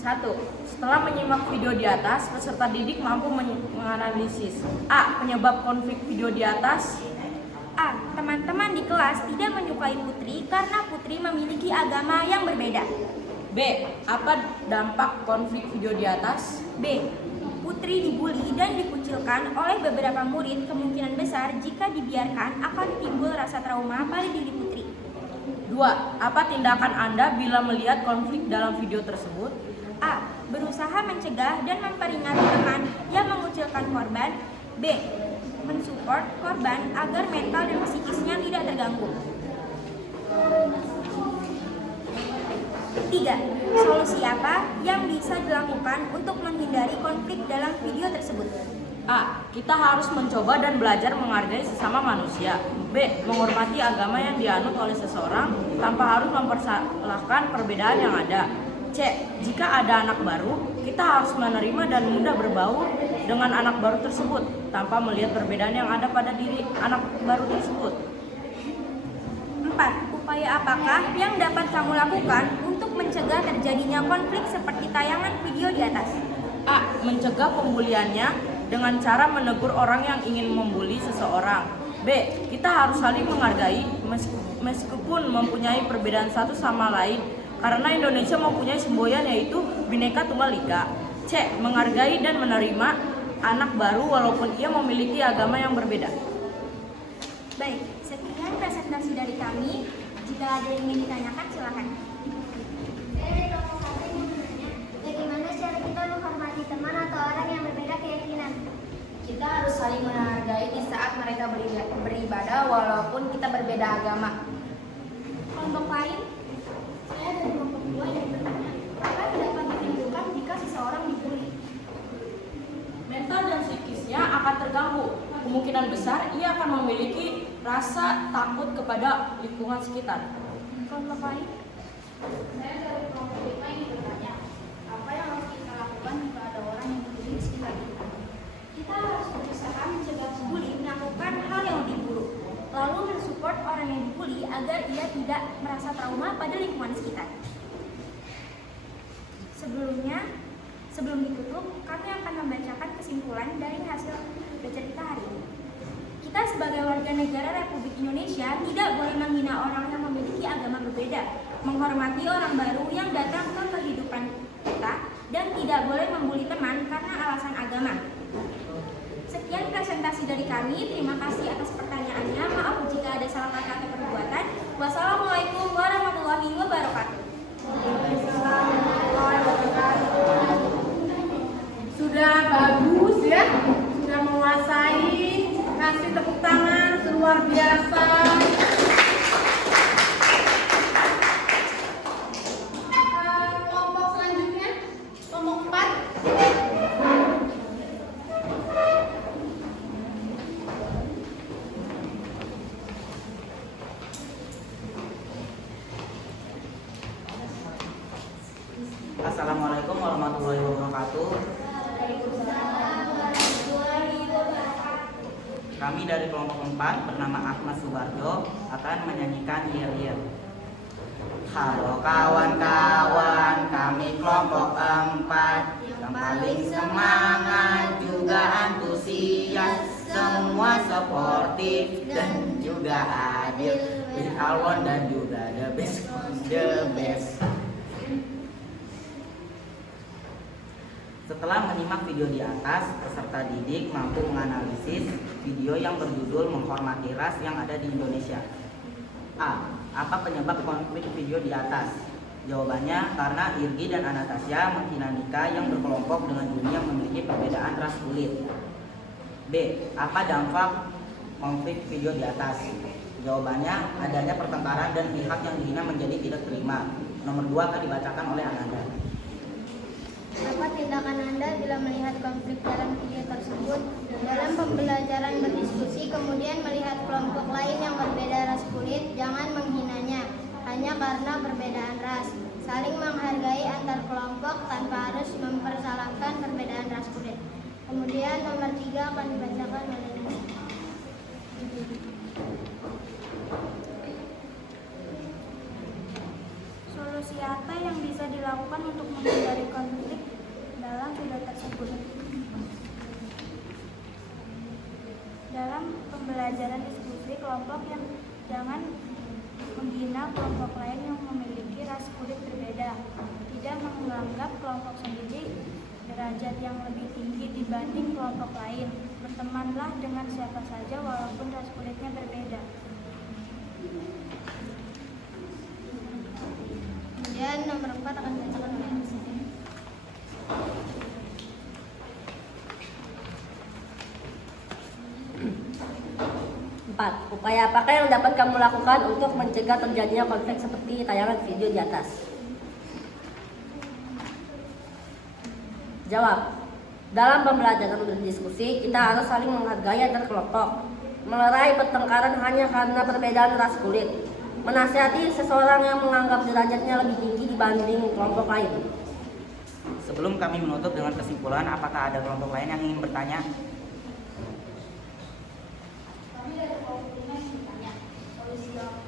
1. Setelah menyimak video di atas, peserta didik mampu menganalisis A. Penyebab konflik video di atas. A. Teman-teman di kelas tidak menyukai Putri karena Putri memiliki agama yang berbeda. B. Apa dampak konflik video di atas? B. Putri dibully dan dikucilkan oleh beberapa murid, kemungkinan besar jika dibiarkan akan timbul rasa trauma pada diri Putri. 2. Apa tindakan Anda bila melihat konflik dalam video tersebut? A. Berusaha mencegah dan memperingati teman yang mengucilkan korban. B. Mensupport korban agar mental dan psikisnya tidak terganggu. 3. Solusi apa yang bisa dilakukan untuk menghindari konflik dalam video tersebut? A. Kita harus mencoba dan belajar menghargai sesama manusia. B. Menghormati agama yang dianut oleh seseorang tanpa harus mempersalahkan perbedaan yang ada. C. Jika ada anak baru, kita harus menerima dan mudah berbaur dengan anak baru tersebut tanpa melihat perbedaan yang ada pada diri anak baru tersebut. 4. Upaya apakah yang dapat kamu lakukan untuk mencegah terjadinya konflik seperti tayangan video di atas? A. Mencegah pembuliannya dengan cara menegur orang yang ingin membuli seseorang. B. Kita harus saling menghargai meskipun mempunyai perbedaan satu sama lain, karena Indonesia mempunyai semboyan yaitu Bhinneka Tunggal Ika. C. Menghargai dan menerima anak baru walaupun ia memiliki agama yang berbeda. Baik, sekian presentasi dari kami. Jika ada yang ingin ditanyakan, silakan. Bagaimana cara kita menghormati teman atau orang yang berbeda keyakinan? Kita harus saling menghargai di saat mereka beribadah walaupun kita berbeda agama. Kelompok lain? Saya dari kelompok 2 yang bertanya, apa yang dapat ditimbulkan jika seseorang dibully? Mental dan psikisnya akan terganggu. Kemungkinan besar ia akan memiliki rasa takut kepada lingkungan sekitar. Kelompok lain? Saya dari kelompok 5 yang bertanya, apa yang harus kita lakukan jika ada orang yang dibully di sekitar kita? Kita harus berusaha mencegah bully melakukan hal yang lebih buruk, lalu mensupport orang yang dibully agar ia tidak merasa trauma pada lingkungan sekitar. Sebelum ditutup, kami akan membacakan kesimpulan dari hasil belajar kita hari ini. Kita sebagai warga negara Republik Indonesia tidak boleh menghina orang yang memiliki agama berbeda, menghormati orang baru yang datang ke kehidupan kita, dan tidak boleh membuli teman karena alasan agama. Sekian presentasi dari kami. Terima kasih atas pertanyaannya. Maaf jika ada salah kata atau perbuatan. Wassalamualaikum warahmatullahi wabarakatuh. Sudah bagus ya, sudah menguasai. Kasih tepuk tangan, luar biasa. Kelompok selanjutnya, kelompok 4. Assalamualaikum warahmatullahi wabarakatuh. Kami dari kelompok 4 bernama Ahmad Subarjo akan menyanyikan Yel-Yel. Halo kawan-kawan, kami kelompok 4 yang paling semangat juga antusias, semua sportif dan juga adil, with Alwan dan juga the best. Setelah menyimak video di atas, peserta didik mampu menganalisis video yang berjudul Menghormati Ras yang ada di Indonesia. A. Apa penyebab konflik video di atas? Jawabannya karena Irgi dan Anastasia menghina Nika yang berkelompok dengan Juni yang memiliki perbedaan ras kulit. B. Apa dampak konflik video di atas? Jawabannya adanya pertengkaran dan pihak yang dihina menjadi tidak terima. Nomor 2 akan dibacakan oleh Ananda. Apa tindakan Anda bila melihat konflik dalam video tersebut? Dalam pembelajaran berdiskusi, kemudian melihat kelompok lain yang berbeda ras kulit, jangan menghinanya hanya karena perbedaan ras. Saling menghargai antar kelompok tanpa harus mempersalahkan perbedaan ras kulit. Kemudian nomor 3 akan dibacakan oleh Nisa. Solusi apa yang bisa dilakukan untuk menghindari konflik dalam video tersebut? Dalam pembelajaran diskusi kelompok yang jangan menghina kelompok lain yang memiliki ras kulit berbeda, tidak menganggap kelompok sendiri derajat yang lebih tinggi dibanding kelompok lain. Bertemanlah dengan siapa saja walaupun ras kulitnya berbeda. Kemudian nomor 4 akan dibacakan oleh Nisa. 4. Upaya apakah yang dapat kamu lakukan untuk mencegah terjadinya konflik seperti tayangan video di atas? Jawab. Dalam pembelajaran berdiskusi, kita harus saling menghargai antar kelompok, melerai pertengkaran hanya karena perbedaan ras kulit, menasihati seseorang yang menganggap derajatnya lebih tinggi dibanding kelompok lain. Sebelum kami menutup dengan kesimpulan, apakah ada kelompok lain yang ingin bertanya?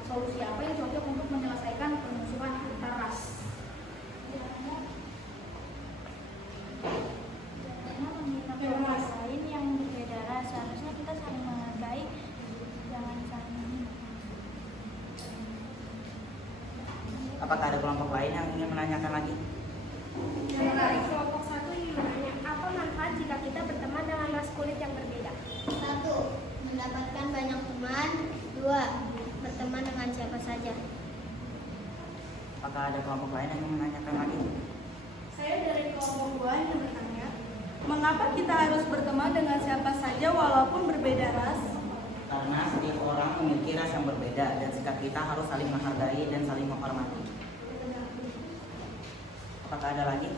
Solusi apa yang cocok untuk menyelesaikan permusuhan antar ras? Karena menghina kelompok lain yang berbeda ras, seharusnya kita saling menghargai, jangan saling menghina. Apakah ada kelompok lain yang ingin menanyakan lagi? Dari kelompok 1 ingin bertanya, apa manfaat jika kita berteman dengan ras kulit yang berbeda? 1. Mendapatkan banyak teman. 2. Berteman dengan siapa saja. Apakah ada kelompok lain yang ingin menanyakan lagi? Saya dari kelompok 2 yang bertanya, mengapa kita harus berteman dengan siapa saja walaupun berbeda ras? Karena setiap orang memiliki ras yang berbeda dan sikap kita harus saling menghargai dan saling menghormati. Apakah ada lagi?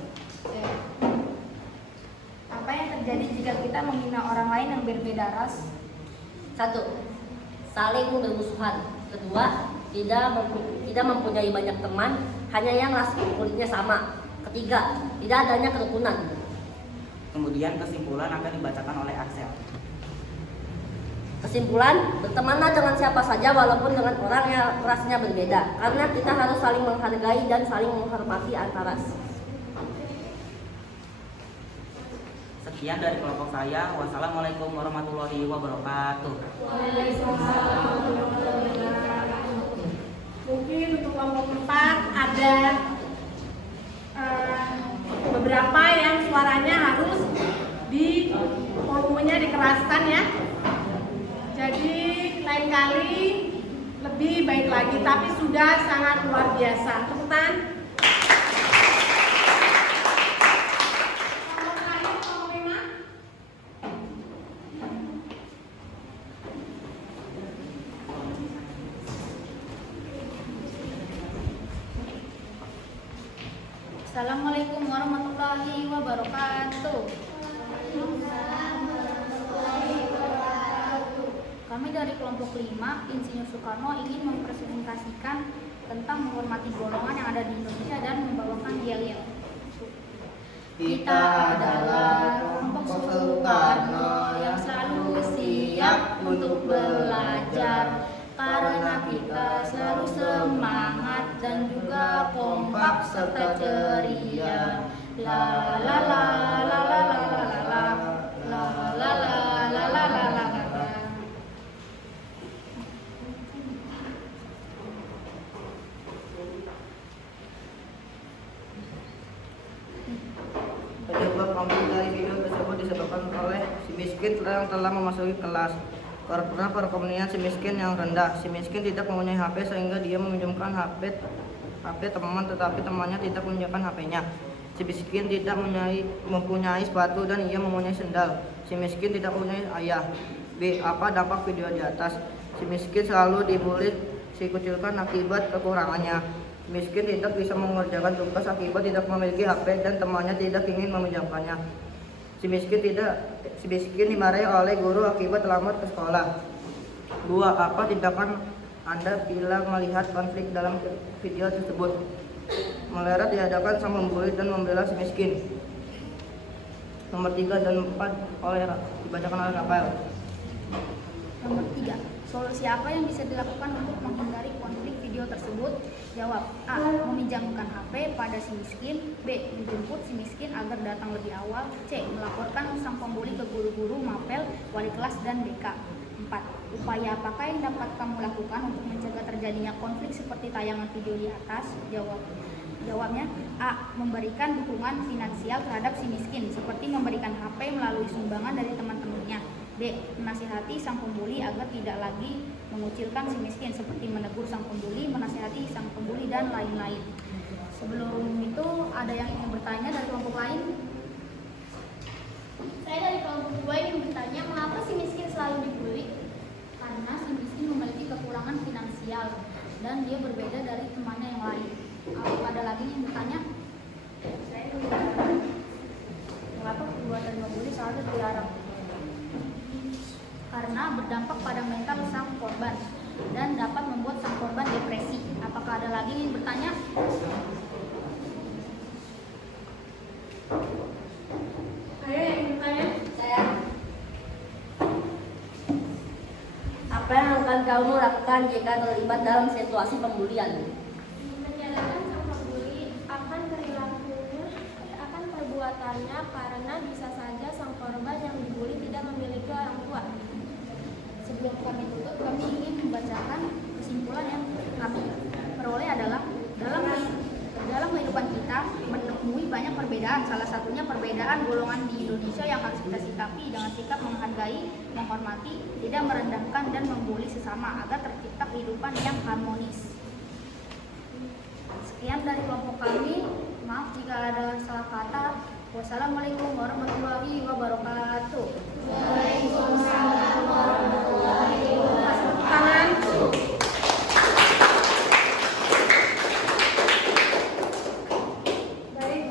Apa yang terjadi jika kita menghina orang lain yang berbeda ras? 1. Saling bermusuhan. 2. Tidak mempunyai banyak teman, hanya yang ras kulitnya sama. 3. Tidak adanya kerukunan. Kemudian kesimpulan akan dibacakan oleh Axel. Kesimpulan, bertemanlah dengan siapa saja walaupun dengan orang yang rasnya berbeda, karena kita harus saling menghargai dan saling menghormati antar ras. Sekian dari kelompok saya. Wassalamualaikum warahmatullahi wabarakatuh. Mungkin untuk kelompok 4 ada beberapa yang suaranya harus di volumenya dikeraskan ya. Jadi lain kali lebih baik lagi, tapi sudah sangat luar biasa. Tepuk tangan. Kelompok terakhir, kelompok 5. Assalamualaikum warahmatullahi wabarakatuh. Kami dari kelompok 5, Insinyur Soekarno, ingin mempresentasikan tentang menghormati golongan yang ada di Indonesia dan membawakan yel-yel. Kita adalah kelompok Soekarno yang selalu siap untuk belajar, karena kita selalu semangat dan juga kompak serta ceria. La la la la la la la la la la la la la la. Penyebab konflik dari video tersebut disebabkan oleh si miskin yang telah memasuki kelas. Karena perekonomian si miskin yang rendah, si miskin tidak mempunyai HP sehingga dia meminjamkan HP teman, tetapi temannya tidak meminjamkan HP-nya. Si miskin tidak mempunyai sepatu dan ia mempunyai sendal. Si miskin tidak mempunyai ayah. B. Apa dampak video di atas? Si miskin selalu dibully, dikucilkan akibat kekurangannya. Miskin tidak bisa mengerjakan tugas akibat tidak memiliki HP dan temannya tidak ingin meminjamkannya. Si miskin dimarahi oleh guru akibat lambat ke sekolah. 2. Apa tindakan Anda bila melihat konflik dalam video tersebut? Meleret dihadapan sang pembuli dan membela si miskin. Nomor 3 dan 4 dibacakan oleh Rafael. Nomor 3. Solusi apa yang bisa dilakukan untuk menghindari konflik video tersebut? Jawab. A. Meminjamkan HP pada si miskin. B. Menjemput si miskin agar datang lebih awal. C. Melaporkan sang pembuli ke guru-guru, mapel, wali kelas, dan BK. 4. Upaya apakah yang dapat kamu lakukan untuk mencegah terjadinya konflik seperti tayangan video di atas? Jawabnya A. Memberikan dukungan finansial terhadap si miskin, seperti memberikan HP melalui sumbangan dari teman-temannya. B. Menasihati sang pembuli agar tidak lagi mengucilkan si miskin, seperti menegur sang pembuli, menasihati sang pembuli, dan lain-lain. Sebelum itu, ada yang ingin bertanya dari kelompok lain? Saya dari kelompok 2 ingin bertanya, mengapa si miskin selalu dibully? Karena si miskin memiliki kekurangan finansial dan dia berbeda dari temannya yang lain. Apakah ada lagi yang bertanya? Saya ingin bertanya, mengapa perbuatan membuli selalu dilarang? Karena berdampak pada mental sang korban dan dapat membuat sang korban depresi. Apakah ada lagi yang bertanya? Ayo yang bertanya. Saya. Apa yang akan kamu lakukan jika terlibat dalam situasi pembulian? Menyalahkan sang pembuli akan perbuatannya, karena bisa saja sang korban yang dibully tidak memiliki orang tua. Sebelum kami tutup, kami ingin membacakan kesimpulan yang kami peroleh adalah dalam kehidupan kita menemui banyak perbedaan. Salah satunya perbedaan golongan di Indonesia yang harus kita sikapi dengan sikap menghargai, menghormati, tidak merendahkan dan membuli sesama agar tercipta kehidupan yang harmonis. Sekian dari kelompok kami. Maaf jika ada salah kata. Wassalamualaikum warahmatullahi wabarakatuh. Waalaikumsalam warahmatullahi wabarakatuh. Tangan. Baik.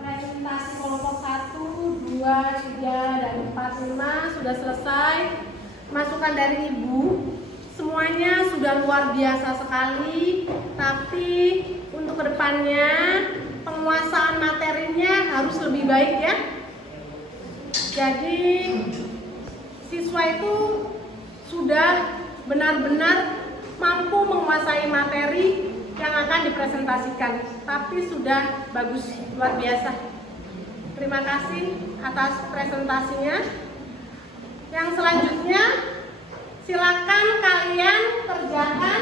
Presentasi kelompok 1, 2, 3, dan 4, 5 sudah selesai. Masukan dari Ibu semuanya sudah luar biasa sekali, tapi untuk kedepannya penguasaan materinya harus lebih baik ya. Jadi siswa itu sudah benar-benar mampu menguasai materi yang akan dipresentasikan, tapi sudah bagus, luar biasa. Terima kasih atas presentasinya. Yang selanjutnya silakan kalian kerjakan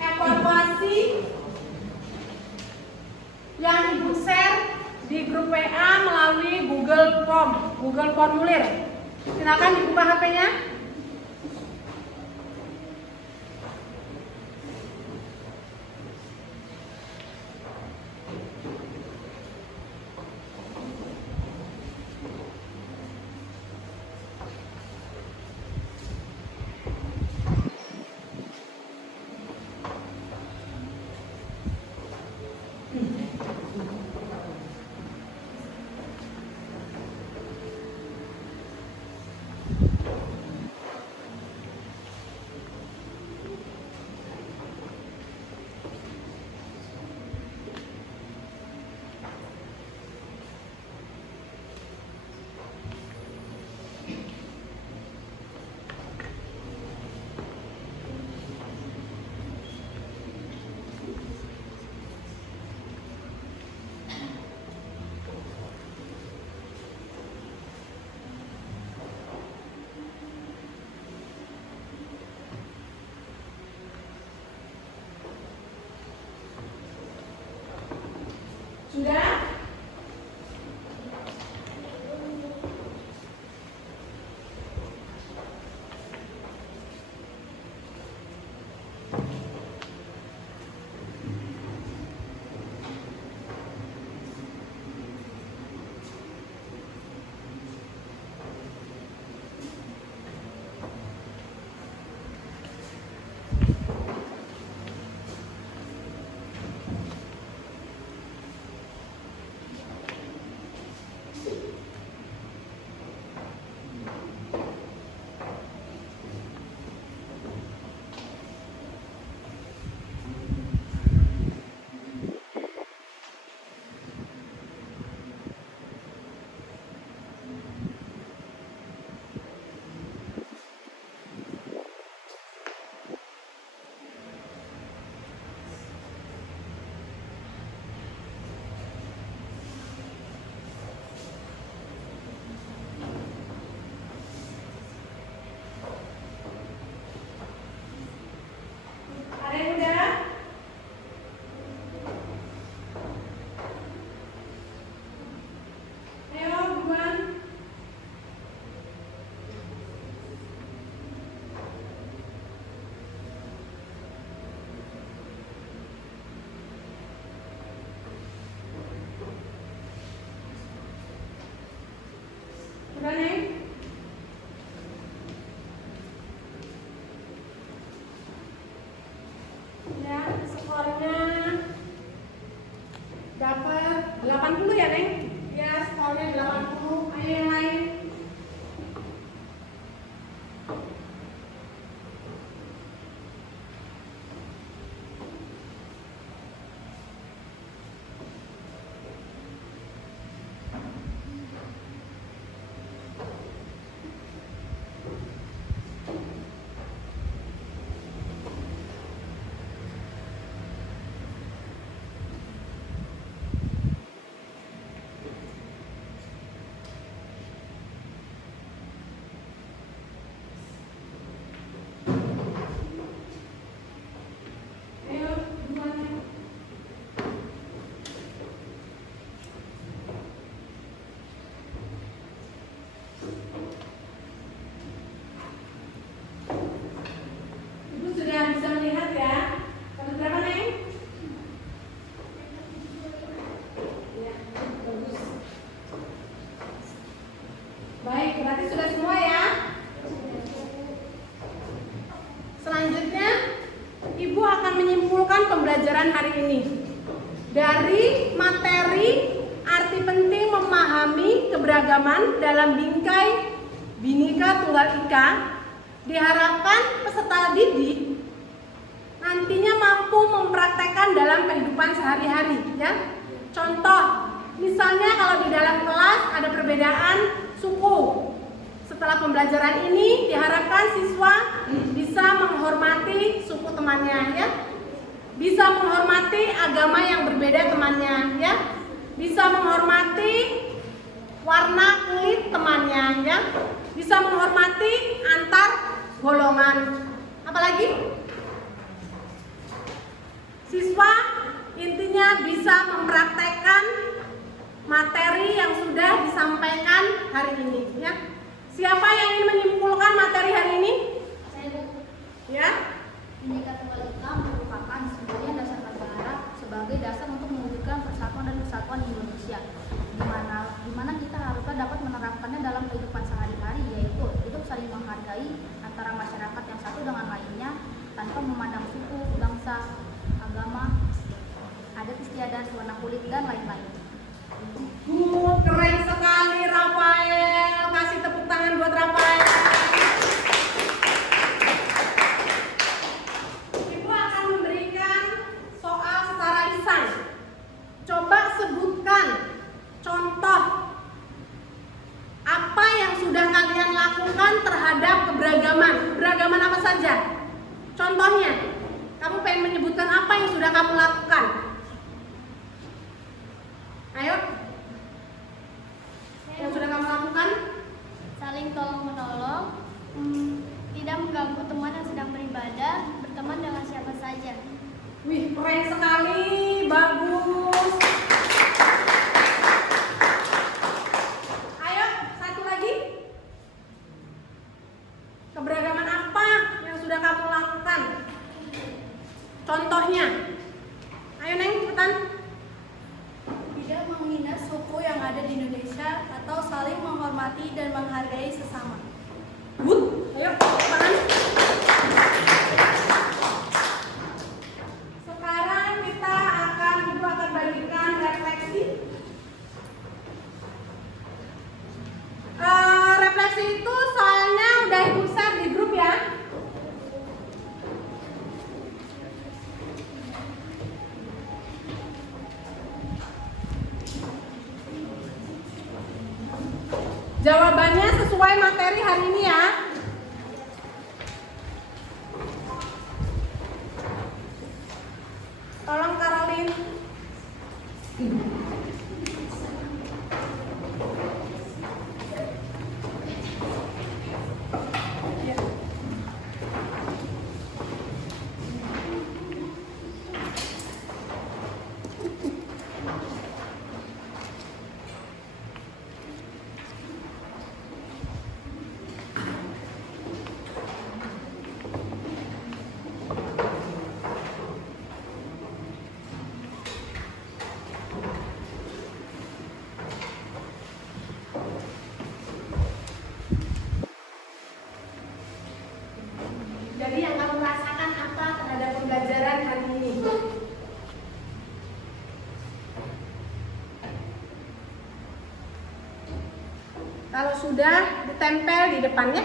evaluasi yang Ibu share di grup WA melalui Google Formulir. Silakan dibuka HP-nya. menyimpulkan pembelajaran hari ini. Dari materi arti penting memahami keberagaman dalam bingkai Bhinneka Tunggal Ika, diharapkan peserta didik nantinya mampu mempraktekkan dalam kehidupan sehari-hari, ya. Contoh, misalnya kalau di dalam kelas ada perbedaan suku. Setelah pembelajaran ini diharapkan siswa bisa menghormati suku temannya, ya. Bisa menghormati agama yang berbeda temannya, ya. Bisa menghormati warna kulit temannya, ya. Bisa menghormati antar golongan. Apalagi? Siswa intinya bisa mempraktekkan materi yang sudah disampaikan hari ini, ya. Siapa yang ingin menyimpulkan materi hari ini? Saya, Bu. Ya. Bhinneka Tunggal Ika merupakan sebenarnya dasar negara sebagai dasar untuk mewujudkan persatuan dan kesatuan Indonesia, di mana kita harusnya dapat menerapkannya dalam kehidupan sehari-hari, yaitu hidup saling menghargai antara masyarakat yang satu dengan lainnya tanpa memandang suku, bangsa, agama, adat istiadat, warna kulit, dan lain-lain. Keren sekali Rafael. Kasih tepuk tangan buat Rafael. Ibu akan memberikan soal secara lisan. Coba sebutkan contoh apa yang sudah kalian lakukan terhadap keberagaman. Keberagaman apa saja? Contohnya, kamu pengen menyebutkan apa yang sudah kamu lakukan? Ayo. Yang sudah kamu lakukan? Saling tolong menolong, tidak mengganggu teman yang sedang beribadah, berteman dengan siapa saja. Wih, keren sekali, bagus. Ayo, satu lagi. Keberagaman apa yang sudah kamu lakukan? Contohnya. Ayo Neng, cepetan. Tidak menghina suku yang ada di Indonesia atau saling menghormati dan menghargai sesama. Good. Ayo, tangan. Sekarang kita Ibu akan bagikan refleksi. Refleksi itu soalnya udah Ibu share di grup ya. Jawabannya sesuai materi hari ini ya. Tolong Caroline. Jadi yang kamu rasakan apa terhadap pembelajaran hari ini? Kalau sudah, ditempel di depannya.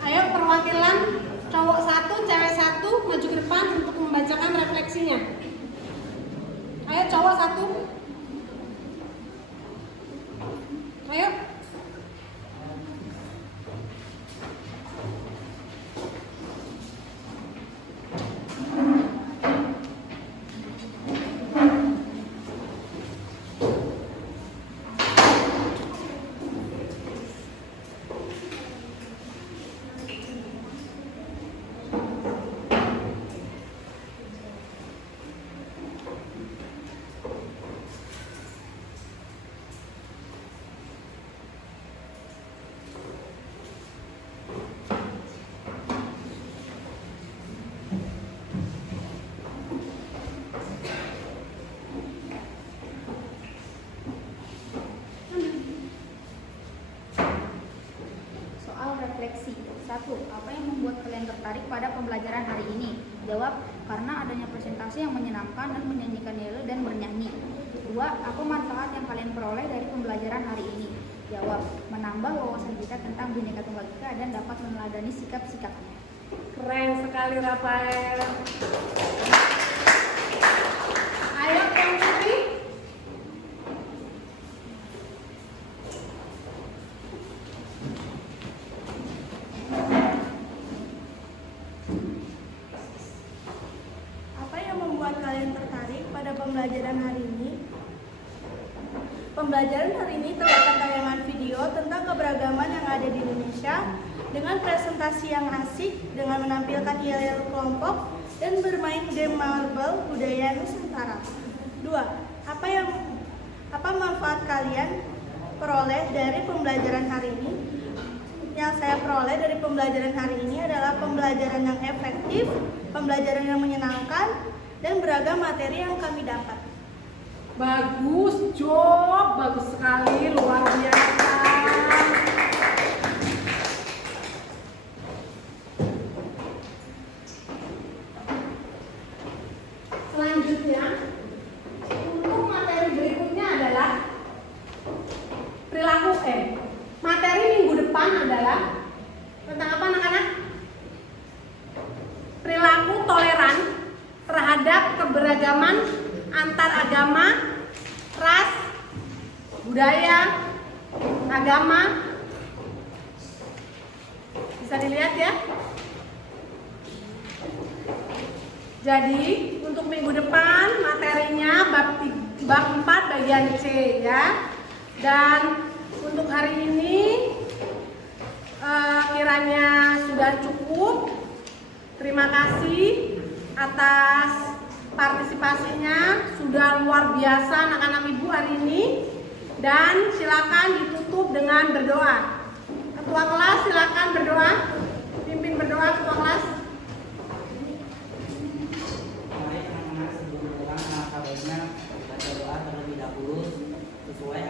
Ayo perwakilan cowok 1, cewek 1 maju ke depan untuk membacakan refleksinya. Ayo cowok 1. Ayo. Soal refleksi. 1. Apa yang membuat kalian tertarik pada pembelajaran hari ini? Jawab, karena adanya presentasi yang menyenangkan dan menyanyikan yel dan bernyanyi. 2. Apa manfaat yang kalian peroleh dari pembelajaran hari ini? Jawab, menambah wawasan kita tentang Bhinneka Tunggal Ika dan dapat meneladani sikap-sikapnya. Keren sekali Rafael. Ayo yang putih. Apa yang membuat kalian tertarik pada pembelajaran hari ini? Pembelajaran hari ini terdapat tayangan video tentang keberagaman yang ada di Indonesia dengan presentasi yang asik dengan menampilkan yel-yel kelompok dan bermain game marble budaya Nusantara. 2. Apa manfaat kalian peroleh dari pembelajaran hari ini? Yang saya peroleh dari pembelajaran hari ini adalah pembelajaran yang efektif, pembelajaran yang menyenangkan, dan beragam materi yang kami dapat. Bagus, Job. Bagus sekali, luar biasa. Selanjutnya, untuk materi berikutnya adalah perilaku materi minggu depan adalah tentang apa anak-anak? Perilaku toleran terhadap keberagaman antar agama, ras, budaya, agama. Bisa dilihat ya. Jadi untuk minggu depan materinya bab 4 bagian C ya. Dan untuk hari ini kiranya sudah cukup. Terima kasih atas partisipasinya, sudah luar biasa anak-anak ibu hari ini. Dan silakan ditutup dengan berdoa. Ketua kelas silakan berdoa. Pimpin berdoa ketua kelas. Mari anak-anak sebelum pulang alangkah baiknya baca doa terlebih dahulu sesuai